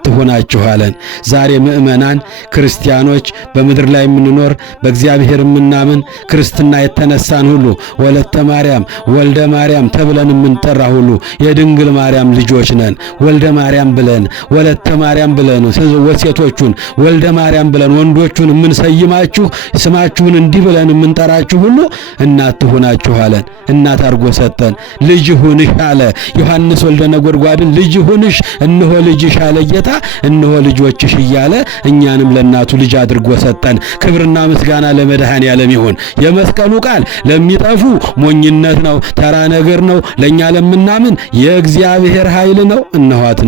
ትሆናችኋለን። ዛሬ ምእመናን ክርስቲያኖች በምድር ላይ የምንኖር በእግዚአብሔር የምናምን ክርስትና የተነሳን ሁሉ ወለተ ማርያም ወልደ ማርያም ተብለን የምንጠራ ሁሉ የድንግል ማርያም ልጆች ነን። ወልደ ማርያም ብለን ወለተ ማርያም ብለን ሴቶቹን ወልደ ማርያም ብለን ወንዶቹን የምንሰይማችሁ ስማችሁን እንዲህ ብለን የምንጠራችሁ ሁሉ እናት ትሆናችኋለን። እናት አድርጎ ሰጠን። ልጅ ሁንሽ አለ ዮሐንስ ወልደ ነጎድጓድን። ልጅ ሁንሽ እነሆ ልጅሽ አለ ጌታ። እነሆ ልጆችሽ እያለ እኛንም ለእናቱ ልጅ አድርጎ ሰጠን። ክብርና ምስጋና ለመድኃኔ ዓለም ይሁን። የመስቀሉ ቃል ለሚጠፉ ሞኝነት ነው፣ ተራ ነገር ነው። ለእኛ ለምናምን የእግዚአብሔር ኃይል ነው። እነኋት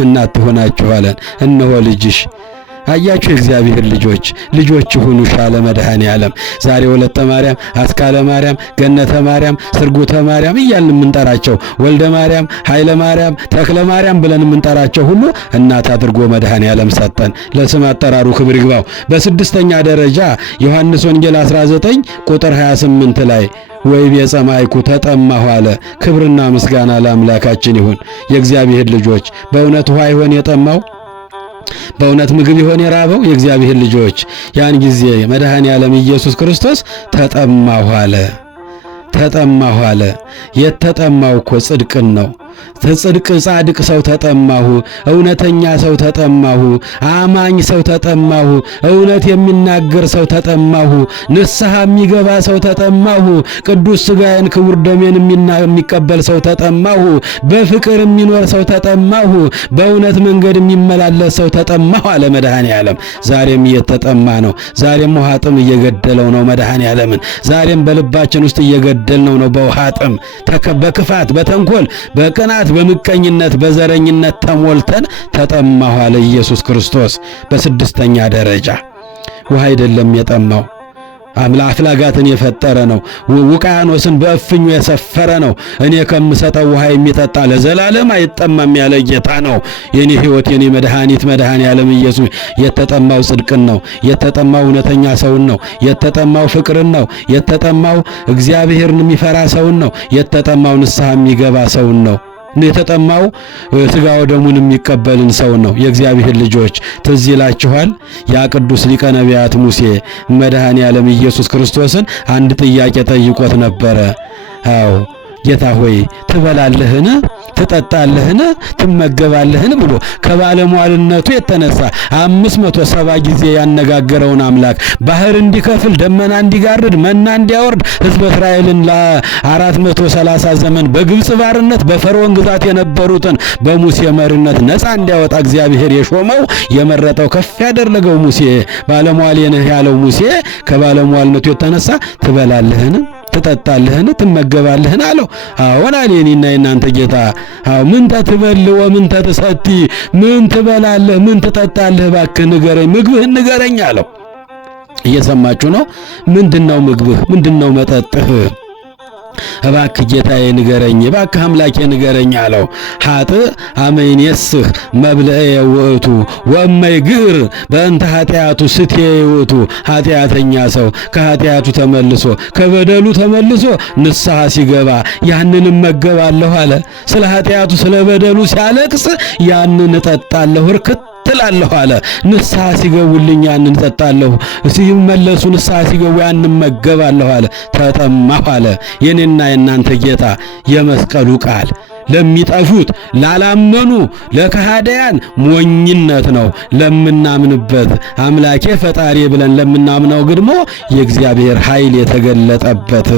እናት ትሆናችኋለን። እነሆ ልጅሽ። አያችሁ የእግዚአብሔር ልጆች ሁኑ ሻለ መድኃኔ ዓለም። ዛሬ ወለተ ማርያም፣ አስካለ ማርያም፣ ገነተ ማርያም፣ ስርጉተ ማርያም እያልን የምንጠራቸው ወልደ ማርያም፣ ኃይለ ማርያም፣ ተክለ ማርያም ብለን የምንጠራቸው ሁሉ እናት አድርጎ መድኃኔ ዓለም ሰጠን። ለስም አጠራሩ ክብር ይግባው። በስድስተኛ ደረጃ ዮሐንስ ወንጌል 19 ቁጥር 28 ላይ ወይቤ ጸማይኩ ተጠማሁ አለ። ክብርና ምስጋና ለአምላካችን ይሁን። የእግዚአብሔር ልጆች በእውነት ውሃ ይሆን የጠማው? በእውነት ምግብ ይሆን የራበው? የእግዚአብሔር ልጆች ያን ጊዜ መድኃኔ ዓለም ኢየሱስ ክርስቶስ ተጠማሁ አለ። የተጠማው እኮ ጽድቅን ነው። ጽድቅ ጻድቅ ሰው ተጠማሁ፣ እውነተኛ ሰው ተጠማሁ፣ አማኝ ሰው ተጠማሁ፣ እውነት የሚናገር ሰው ተጠማሁ፣ ንስሐ የሚገባ ሰው ተጠማሁ፣ ቅዱስ ሥጋዬን ክቡር ደሜን የሚቀበል ሰው ተጠማሁ፣ በፍቅር የሚኖር ሰው ተጠማሁ፣ በእውነት መንገድ የሚመላለስ ሰው ተጠማሁ አለ መድኃኔ ዓለም። ዛሬም እየተጠማ ነው። ዛሬም ውሃ ጥም እየገደለው ነው መድኃኔ ዓለምን። ዛሬም በልባችን ውስጥ እየገደልነው ነው በውሃ ጥም፣ በክፋት፣ በተንኮል፣ በቅናት፣ በምቀኝነት፣ በዘረኝነት ተሞልተን ተጠማሁ አለ ኢየሱስ ክርስቶስ። በስድስተኛ ደረጃ ውሃ አይደለም የጠማው፣ አፍላጋትን የፈጠረ ነው። ውቅያኖስን በእፍኙ የሰፈረ ነው። እኔ ከምሰጠው ውሃ የሚጠጣ ለዘላለም አይጠማም ያለ ጌታ ነው። የኔ ሕይወት የኔ መድኃኒት መድኃኔ ዓለም ኢየሱስ የተጠማው ጽድቅን ነው። የተጠማው እውነተኛ ሰውን ነው። የተጠማው ፍቅርን ነው። የተጠማው እግዚአብሔርን የሚፈራ ሰውን ነው። የተጠማው ንስሐ የሚገባ ሰውን ነው። የተጠማው ሥጋ ወደሙን የሚቀበልን ሰው ነው። የእግዚአብሔር ልጆች ትዝ ይላችኋል፣ ያ ቅዱስ ሊቀ ነቢያት ሙሴ መድኃኔ ዓለም ኢየሱስ ክርስቶስን አንድ ጥያቄ ጠይቆት ነበረ። አዎ ጌታ ሆይ ትበላለህን? ትጠጣለህን? ትመገባለህን? ብሎ ከባለሟልነቱ የተነሳ 570 ጊዜ ያነጋገረውን አምላክ ባህር እንዲከፍል፣ ደመና እንዲጋርድ፣ መና እንዲያወርድ ሕዝበ እስራኤልን ለ430 ዘመን በግብፅ ባርነት በፈርዖን ግዛት የነበሩትን በሙሴ መሪነት ነፃ እንዲያወጣ እግዚአብሔር የሾመው የመረጠው ከፍ ያደረገው ሙሴ ባለሟል ነህ ያለው ሙሴ ከባለሟልነቱ የተነሳ ትበላለህን? ትጠጣለህን? ትመገባለህን? አለው። አዎን አለ የኔና የናንተ ጌታ። አዎ ምን ተትበል ወምን ተትሰቲ፣ ምን ትበላለህ? ምን ትጠጣለህ? እባክህ ንገረኝ፣ ምግብህን ንገረኝ አለው። እየሰማችሁ ነው? ምንድነው ምግብህ? ምንድነው መጠጥህ? እባክህ ጌታዬ ንገረኝ፣ እባክህ አምላኬ ንገረኝ አለው። ሀጥ አመይኔስህ መብልኤ ውእቱ ወመይ ግር በእንተ ኃጢአቱ ስቴ ውእቱ። ኃጢአተኛ ሰው ከኃጢአቱ ተመልሶ ከበደሉ ተመልሶ ንስሐ ሲገባ ያንን እመገባለሁ አለ። ስለ ኃጢአቱ ስለ በደሉ ሲያለቅስ ያንን እጠጣለሁ፣ እርክት ትላለሁ አለ። ንስሐ ሲገቡልኝ ያንን እጠጣለሁ፣ ሲመለሱ ንስሐ ሲገቡ ያንን መገባለሁ አለ። ተጠማሁ አለ። የኔና የናንተ ጌታ የመስቀሉ ቃል ለሚጠፉት ላላመኑ ለከሃዲያን ሞኝነት ነው። ለምናምንበት አምላኬ ፈጣሪ ብለን ለምናምነው ግድሞ የእግዚአብሔር ኃይል የተገለጠበት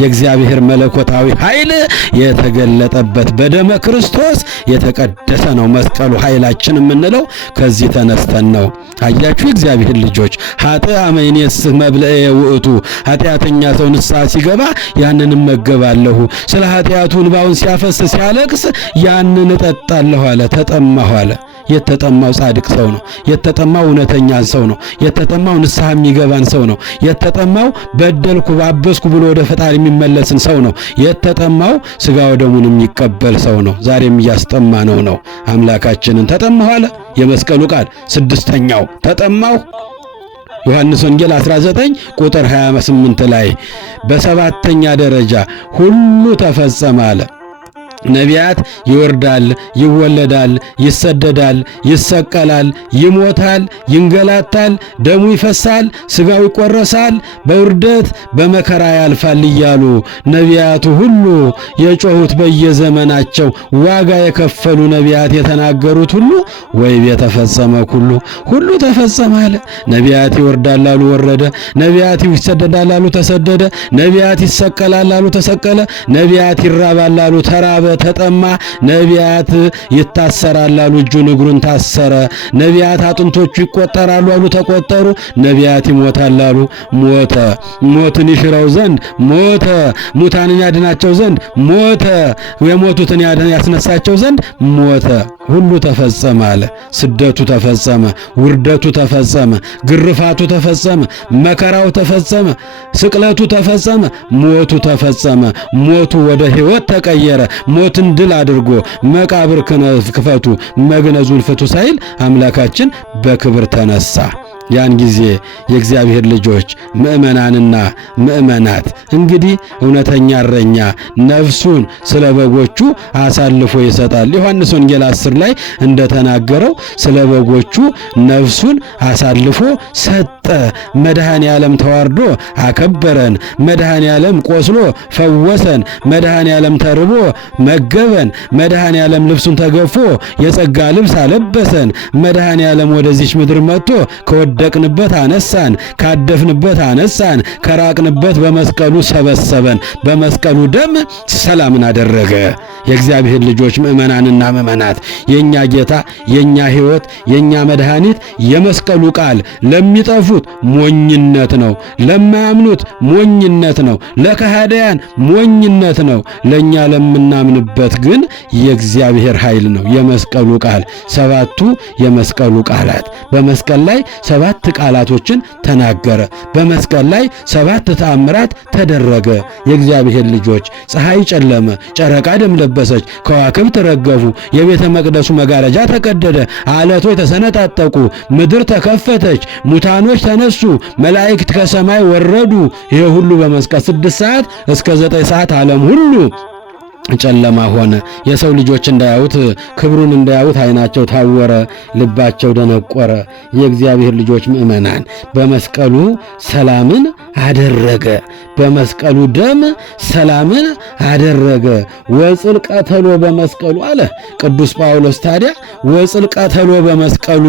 የእግዚአብሔር መለኮታዊ ኃይል የተገለጠበት በደመ ክርስቶስ የተቀደሰ ነው። መስቀሉ ኃይላችን የምንለው ከዚህ ተነስተን ነው። አያችሁ የእግዚአብሔር ልጆች፣ ሀጥ አመይኔስ መብልኤ ውእቱ፣ ኃጢአተኛ ሰው ንስሐ ሲገባ ያንን እመገባለሁ፣ ስለ ኃጢአቱ እንባውን ሲያፈስ ሲያለቅስ ያንን እጠጣለሁ አለ። ተጠማሁ አለ። የተጠማው ጻድቅ ሰው ነው። የተጠማው እውነተኛን ሰው ነው። የተጠማው ንስሐ የሚገባን ሰው ነው። የተጠማው በደልኩ ባበስኩ ብሎ ወደ ፈጣሪ የሚመለስን ሰው ነው። የተጠማው ሥጋ ወደሙን የሚቀበል ሰው ነው። ዛሬም እያስጠማ ነው አምላካችንን። ተጠማሁ አለ የመስቀሉ ቃል። ስድስተኛው ተጠማሁ ዮሐንስ ወንጌል 19 ቁጥር 28 ላይ በሰባተኛ ደረጃ ሁሉ ተፈጸመ አለ። ነቢያት ይወርዳል፣ ይወለዳል፣ ይሰደዳል፣ ይሰቀላል፣ ይሞታል፣ ይንገላታል፣ ደሙ ይፈሳል፣ ሥጋው ይቆረሳል፣ በውርደት በመከራ ያልፋል እያሉ ነቢያቱ ሁሉ የጮሁት በየዘመናቸው ዋጋ የከፈሉ ነቢያት የተናገሩት ሁሉ ወይቤ ተፈጸመ ኩሉ፣ ሁሉ ተፈጸመ አለ። ነቢያት ይወርዳል አሉ ወረደ፣ ነቢያት ይሰደዳል አሉ ተሰደደ፣ ነቢያት ይሰቀላል አሉ ተሰቀለ፣ ነቢያት ይራባል አሉ ተራበ ተጠማ፣ ነቢያት ይታሰራል አሉ እጁን እግሩን ታሰረ፣ ነቢያት አጥንቶቹ ይቆጠራሉ አሉ ተቆጠሩ፣ ነቢያት ይሞታል አሉ ሞተ፣ ሞትን ይሽረው ዘንድ ሞተ፣ ሙታንን ያድናቸው ዘንድ ሞተ፣ የሞቱትን ያስነሳቸው ዘንድ ሞተ። ሁሉ ተፈጸመ አለ። ስደቱ ተፈጸመ፣ ውርደቱ ተፈጸመ፣ ግርፋቱ ተፈጸመ፣ መከራው ተፈጸመ፣ ስቅለቱ ተፈጸመ፣ ሞቱ ተፈጸመ። ሞቱ ወደ ሕይወት ተቀየረ። ሞትን ድል አድርጎ መቃብር ክፈቱ መግነዙን ፍቱ ሳይል አምላካችን በክብር ተነሳ። ያን ጊዜ የእግዚአብሔር ልጆች ምእመናንና ምእመናት እንግዲህ እውነተኛ እረኛ ነፍሱን ስለ በጎቹ አሳልፎ ይሰጣል። ዮሐንስ ወንጌል 10 ላይ እንደተናገረው ስለ በጎቹ ነፍሱን አሳልፎ ሰጠ። መድኃኔ ዓለም ተዋርዶ አከበረን። መድኃኔ ዓለም ቆስሎ ፈወሰን። መድኃኔ ዓለም ተርቦ መገበን። መድኃኔ ዓለም ልብሱን ተገፎ የጸጋ ልብስ አለበሰን። መድኃኔ ዓለም ወደዚች ምድር መጥቶ ከወደቅንበት አነሳን፣ ካደፍንበት አነሳን፣ ከራቅንበት በመስቀሉ ሰበሰበን። በመስቀሉ ደም ሰላምን አደረገ። የእግዚአብሔር ልጆች ምእመናንና ምእመናት የኛ ጌታ የኛ ሕይወት የኛ መድኃኒት የመስቀሉ ቃል ለሚጠፉት ሞኝነት ነው፣ ለማያምኑት ሞኝነት ነው፣ ለከሃዲያን ሞኝነት ነው። ለኛ ለምናምንበት ግን የእግዚአብሔር ኃይል ነው። የመስቀሉ ቃል ሰባቱ የመስቀሉ ቃላት በመስቀል ላይ 7 ቃላቶችን ተናገረ። በመስቀል ላይ 7 ተአምራት ተደረገ። የእግዚአብሔር ልጆች ፀሐይ ጨለመ፣ ጨረቃ ደም ለበሰች፣ ከዋክብት ረገፉ፣ የቤተ መቅደሱ መጋረጃ ተቀደደ፣ አለቶች ተሰነጣጠቁ፣ ምድር ተከፈተች፣ ሙታኖች ተነሱ፣ መላእክት ከሰማይ ወረዱ። ይሄ ሁሉ በመስቀል 6 ሰዓት እስከ 9 ሰዓት ዓለም ሁሉ ጨለማ ሆነ። የሰው ልጆች እንዳያዩት ክብሩን እንዳያዩት ዓይናቸው ታወረ፣ ልባቸው ደነቆረ። የእግዚአብሔር ልጆች ምእመናን በመስቀሉ ሰላምን አደረገ። በመስቀሉ ደም ሰላምን አደረገ። ወጽልቀተሎ በመስቀሉ አለ ቅዱስ ጳውሎስ። ታዲያ ወጽልቀተሎ በመስቀሉ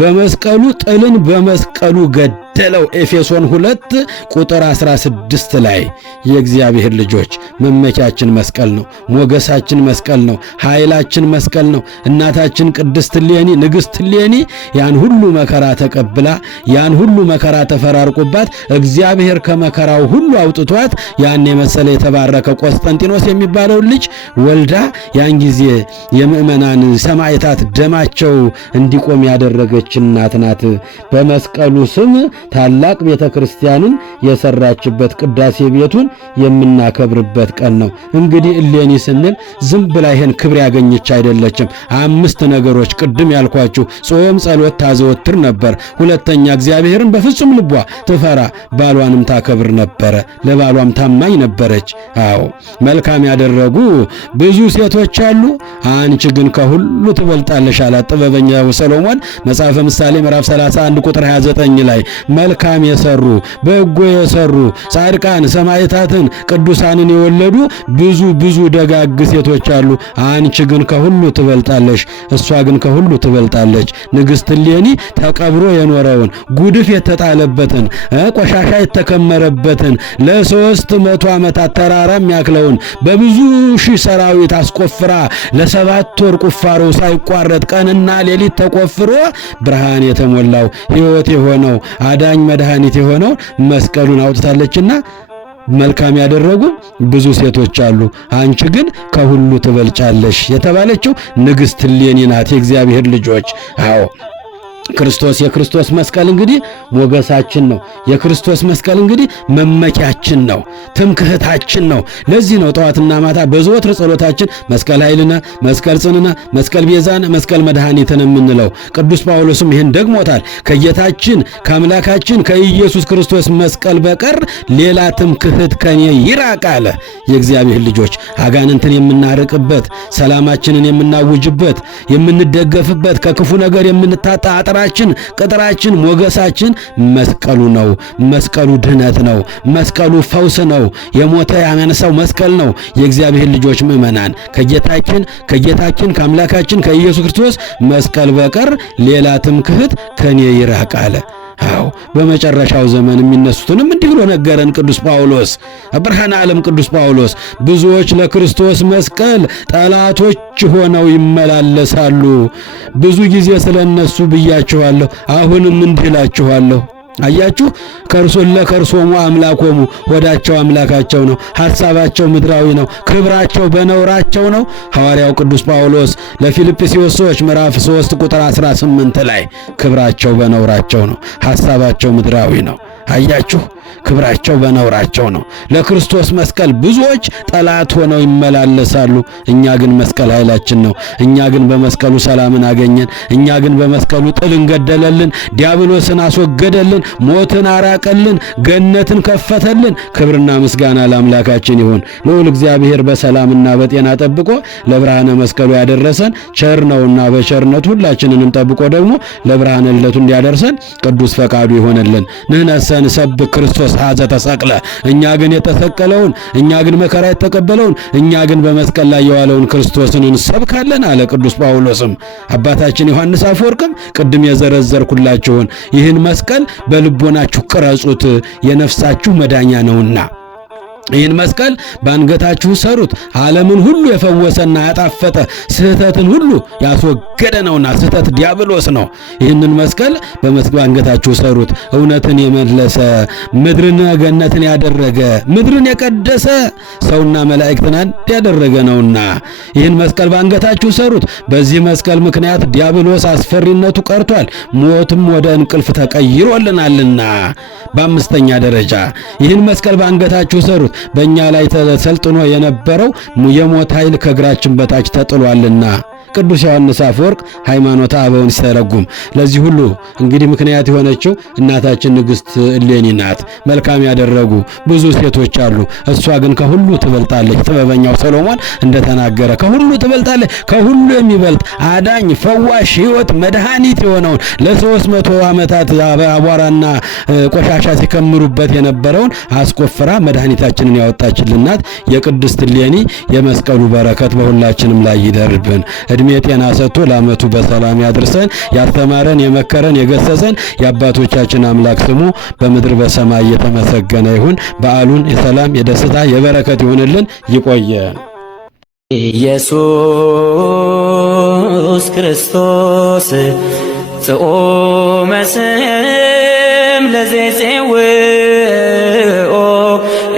በመስቀሉ ጥልን በመስቀሉ ገደለው። ኤፌሶን 2 ቁጥር 16 ላይ የእግዚአብሔር ልጆች መመኪያችን መስቀል ነው። ሞገሳችን መስቀል ነው። ኃይላችን መስቀል ነው። እናታችን ቅድስት እሌኒ ንግሥት እሌኒ ያን ሁሉ መከራ ተቀብላ ያን ሁሉ መከራ ተፈራርቆባት እግዚአብሔር ከመከራው ሁሉ አውጥቷት ያን የመሰለ የተባረከ ቆስጠንጢኖስ የሚባለው ልጅ ወልዳ ያን ጊዜ የምእመናን ሰማዕታት ደማቸው እንዲቆም ያደረገች እናት ናት። በመስቀሉ ስም ታላቅ ቤተ ክርስቲያንን የሰራችበት ቅዳሴ ቤቱን የምናከብርበት ቀን ነው። እንግዲህ እሌኒ ስንል ዝም ብላ ይሄን ክብር ያገኘች አይደለችም። 5 ነገሮች ቅድም ያልኳችሁ ጾም፣ ጸሎት ታዘወትር ነበር። ሁለተኛ እግዚአብሔርን በፍጹም ልቧ ትፈራ፣ ባሏንም ታከብር ነበረ። ለባሏም ታማኝ ነበረች። አዎ መልካም ያደረጉ ብዙ ሴቶች አሉ፣ አንቺ ግን ከሁሉ ትበልጣለሽ አላት ጥበበኛው ሰሎሞን መጽሐፈ ምሳሌ ምዕራፍ 31 ቁጥር 29 ላይ መልካም የሰሩ በጎ የሰሩ ጻድቃን ሰማዕታትን ቅዱሳንን የወለዱ ብዙ ደጋግ ሴቶች አሉ፣ አንቺ ግን ከሁሉ ትበልጣለሽ። እሷ ግን ከሁሉ ትበልጣለች። ንግሥት እሌኒ ተቀብሮ የኖረውን ጉድፍ የተጣለበትን ቆሻሻ የተከመረበትን ለ300 ዓመታት ተራራ የሚያክለውን በብዙ ሺህ ሰራዊት አስቆፍራ ለ7 ወር ቁፋሮ ሳይቋረጥ ቀንና ሌሊት ተቆፍሮ ብርሃን የተሞላው ሕይወት የሆነው አዳኝ መድኃኒት የሆነው መስቀሉን አውጥታለችና መልካም ያደረጉ ብዙ ሴቶች አሉ፣ አንቺ ግን ከሁሉ ትበልጫለሽ የተባለችው ንግሥት እሌኒ ናት። የእግዚአብሔር ልጆች አዎ ክርስቶስ የክርስቶስ መስቀል እንግዲህ ሞገሳችን ነው። የክርስቶስ መስቀል እንግዲህ መመኪያችን ነው፣ ትምክህታችን ነው። ለዚህ ነው ጠዋትና ማታ በዘወትር ጸሎታችን መስቀል ኃይልነ፣ መስቀል ጽንነ፣ መስቀል ቤዛነ፣ መስቀል መድኃኒትን የምንለው። ቅዱስ ጳውሎስም ይህን ደግሞታል። ከጌታችን ከአምላካችን ከኢየሱስ ክርስቶስ መስቀል በቀር ሌላ ትምክህት ከኔ ይራቅ አለ። የእግዚአብሔር ልጆች አጋንንትን የምናርቅበት፣ ሰላማችንን የምናውጅበት፣ የምንደገፍበት፣ ከክፉ ነገር የምንታጣ ቅጥራችን ሞገሳችን መስቀሉ ነው። መስቀሉ ድህነት ነው። መስቀሉ ፈውስ ነው። የሞተ ያነሳው መስቀል ነው። የእግዚአብሔር ልጆች ምእመናን ከጌታችን ከአምላካችን ከኢየሱስ ክርስቶስ መስቀል በቀር ሌላ ትምክህት ከኔ ይራቅ አለ። አዎ በመጨረሻው ዘመን የሚነሱትንም እንዲህ ብሎ ነገረን ቅዱስ ጳውሎስ። ብርሃነ ዓለም ቅዱስ ጳውሎስ ብዙዎች ለክርስቶስ መስቀል ጠላቶች ሆነው ይመላለሳሉ። ብዙ ጊዜ ስለነሱ ብያችኋለሁ፣ አሁንም እንዲህ እላችኋለሁ። አያችሁ ለከርሶሙ አምላኮሙ ሆዳቸው አምላካቸው ነው፣ ሐሳባቸው ምድራዊ ነው፣ ክብራቸው በነውራቸው ነው። ሐዋርያው ቅዱስ ጳውሎስ ለፊልጵስዩስ ሰዎች ምዕራፍ 3 ቁጥር 18 ላይ ክብራቸው በነውራቸው ነው፣ ሐሳባቸው ምድራዊ ነው። አያችሁ ክብራቸው በነውራቸው ነው። ለክርስቶስ መስቀል ብዙዎች ጠላት ሆነው ይመላለሳሉ። እኛ ግን መስቀል ኃይላችን ነው። እኛ ግን በመስቀሉ ሰላምን አገኘን። እኛ ግን በመስቀሉ ጥልን ገደለልን፣ ዲያብሎስን አስወገደልን፣ ሞትን አራቀልን፣ ገነትን ከፈተልን። ክብርና ምስጋና ለአምላካችን ይሁን። ልዑል እግዚአብሔር በሰላምና በጤና ጠብቆ ለብርሃነ መስቀሉ ያደረሰን ቸር ነውና በቸርነቱ ሁላችንንም ጠብቆ ደግሞ ለብርሃነ ልደቱ እንዲያደርሰን ቅዱስ ፈቃዱ ይሆንልን። ንሕነሰ ንሰብክ ክርስቶስ ኀዘ ተሰቅለ፣ እኛ ግን የተሰቀለውን፣ እኛ ግን መከራ የተቀበለውን፣ እኛ ግን በመስቀል ላይ የዋለውን ክርስቶስን እንሰብካለን አለ ቅዱስ ጳውሎስም። አባታችን ዮሐንስ አፈወርቅም ቅድም የዘረዘርኩላችሁን ይህን መስቀል በልቦናችሁ ቅረጹት፣ የነፍሳችሁ መዳኛ ነውና ይህን መስቀል በአንገታችሁ ሰሩት። ዓለምን ሁሉ የፈወሰና ያጣፈጠ ስህተትን ሁሉ ያስወገደ ነውና፣ ስህተት ዲያብሎስ ነው። ይህንን መስቀል በአንገታችሁ ሰሩት። እውነትን የመለሰ ምድርን ገነትን ያደረገ ምድርን የቀደሰ ሰውና መላእክትን አንድ ያደረገ ነውና ይህን መስቀል በአንገታችሁ ሰሩት። በዚህ መስቀል ምክንያት ዲያብሎስ አስፈሪነቱ ቀርቷል፣ ሞትም ወደ እንቅልፍ ተቀይሮልናልና። በአምስተኛ ደረጃ ይህን መስቀል በአንገታችሁ ሰሩት። በእኛ ላይ ተሰልጥኖ የነበረው የሞት ኃይል ከእግራችን በታች ተጥሏልና። ቅዱስ ዮሐንስ አፈወርቅ ሃይማኖተ አበውን ሲተረጉም ለዚህ ሁሉ እንግዲህ ምክንያት የሆነችው እናታችን ንግሥት እሌኒ ናት። መልካም ያደረጉ ብዙ ሴቶች አሉ፣ እሷ ግን ከሁሉ ትበልጣለች። ጥበበኛው ሰሎሞን እንደተናገረ ከሁሉ ትበልጣለች። ከሁሉ የሚበልጥ አዳኝ፣ ፈዋሽ፣ ሕይወት፣ መድኃኒት የሆነውን ለ300 ዓመታት አቧራና ቆሻሻ ሲከምሩበት የነበረውን አስቆፍራ መድኃኒታችንን ያወጣችልናት የቅድስት እሌኒ የመስቀሉ በረከት በሁላችንም ላይ ይደርብን። እድሜ ጤና ሰጥቶ ለዓመቱ በሰላም ያድርሰን። ያስተማረን፣ የመከረን፣ የገሰጸን የአባቶቻችን አምላክ ስሙ በምድር በሰማይ የተመሰገነ ይሁን። በዓሉን የሰላም የደስታ የበረከት ይሁንልን። ይቆየን። ኢየሱስ ክርስቶስ ጽኦመ ስም ለዘይጼውኦ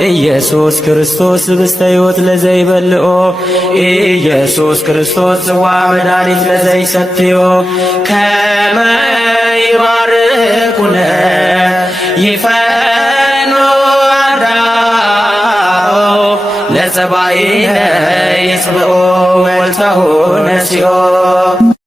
ኢየሱስ ክርስቶስ ህብስተ ሕይወት ለዘይበልኦ ኢየሱስ ክርስቶስ ጽዋ መድኃኒት ለዘይሰትዮ ከመ ይባርኩነ ይፈኑ አርዳኦ ለጸባኢነ ይጽብኦ ወልተሁ ነሲኦ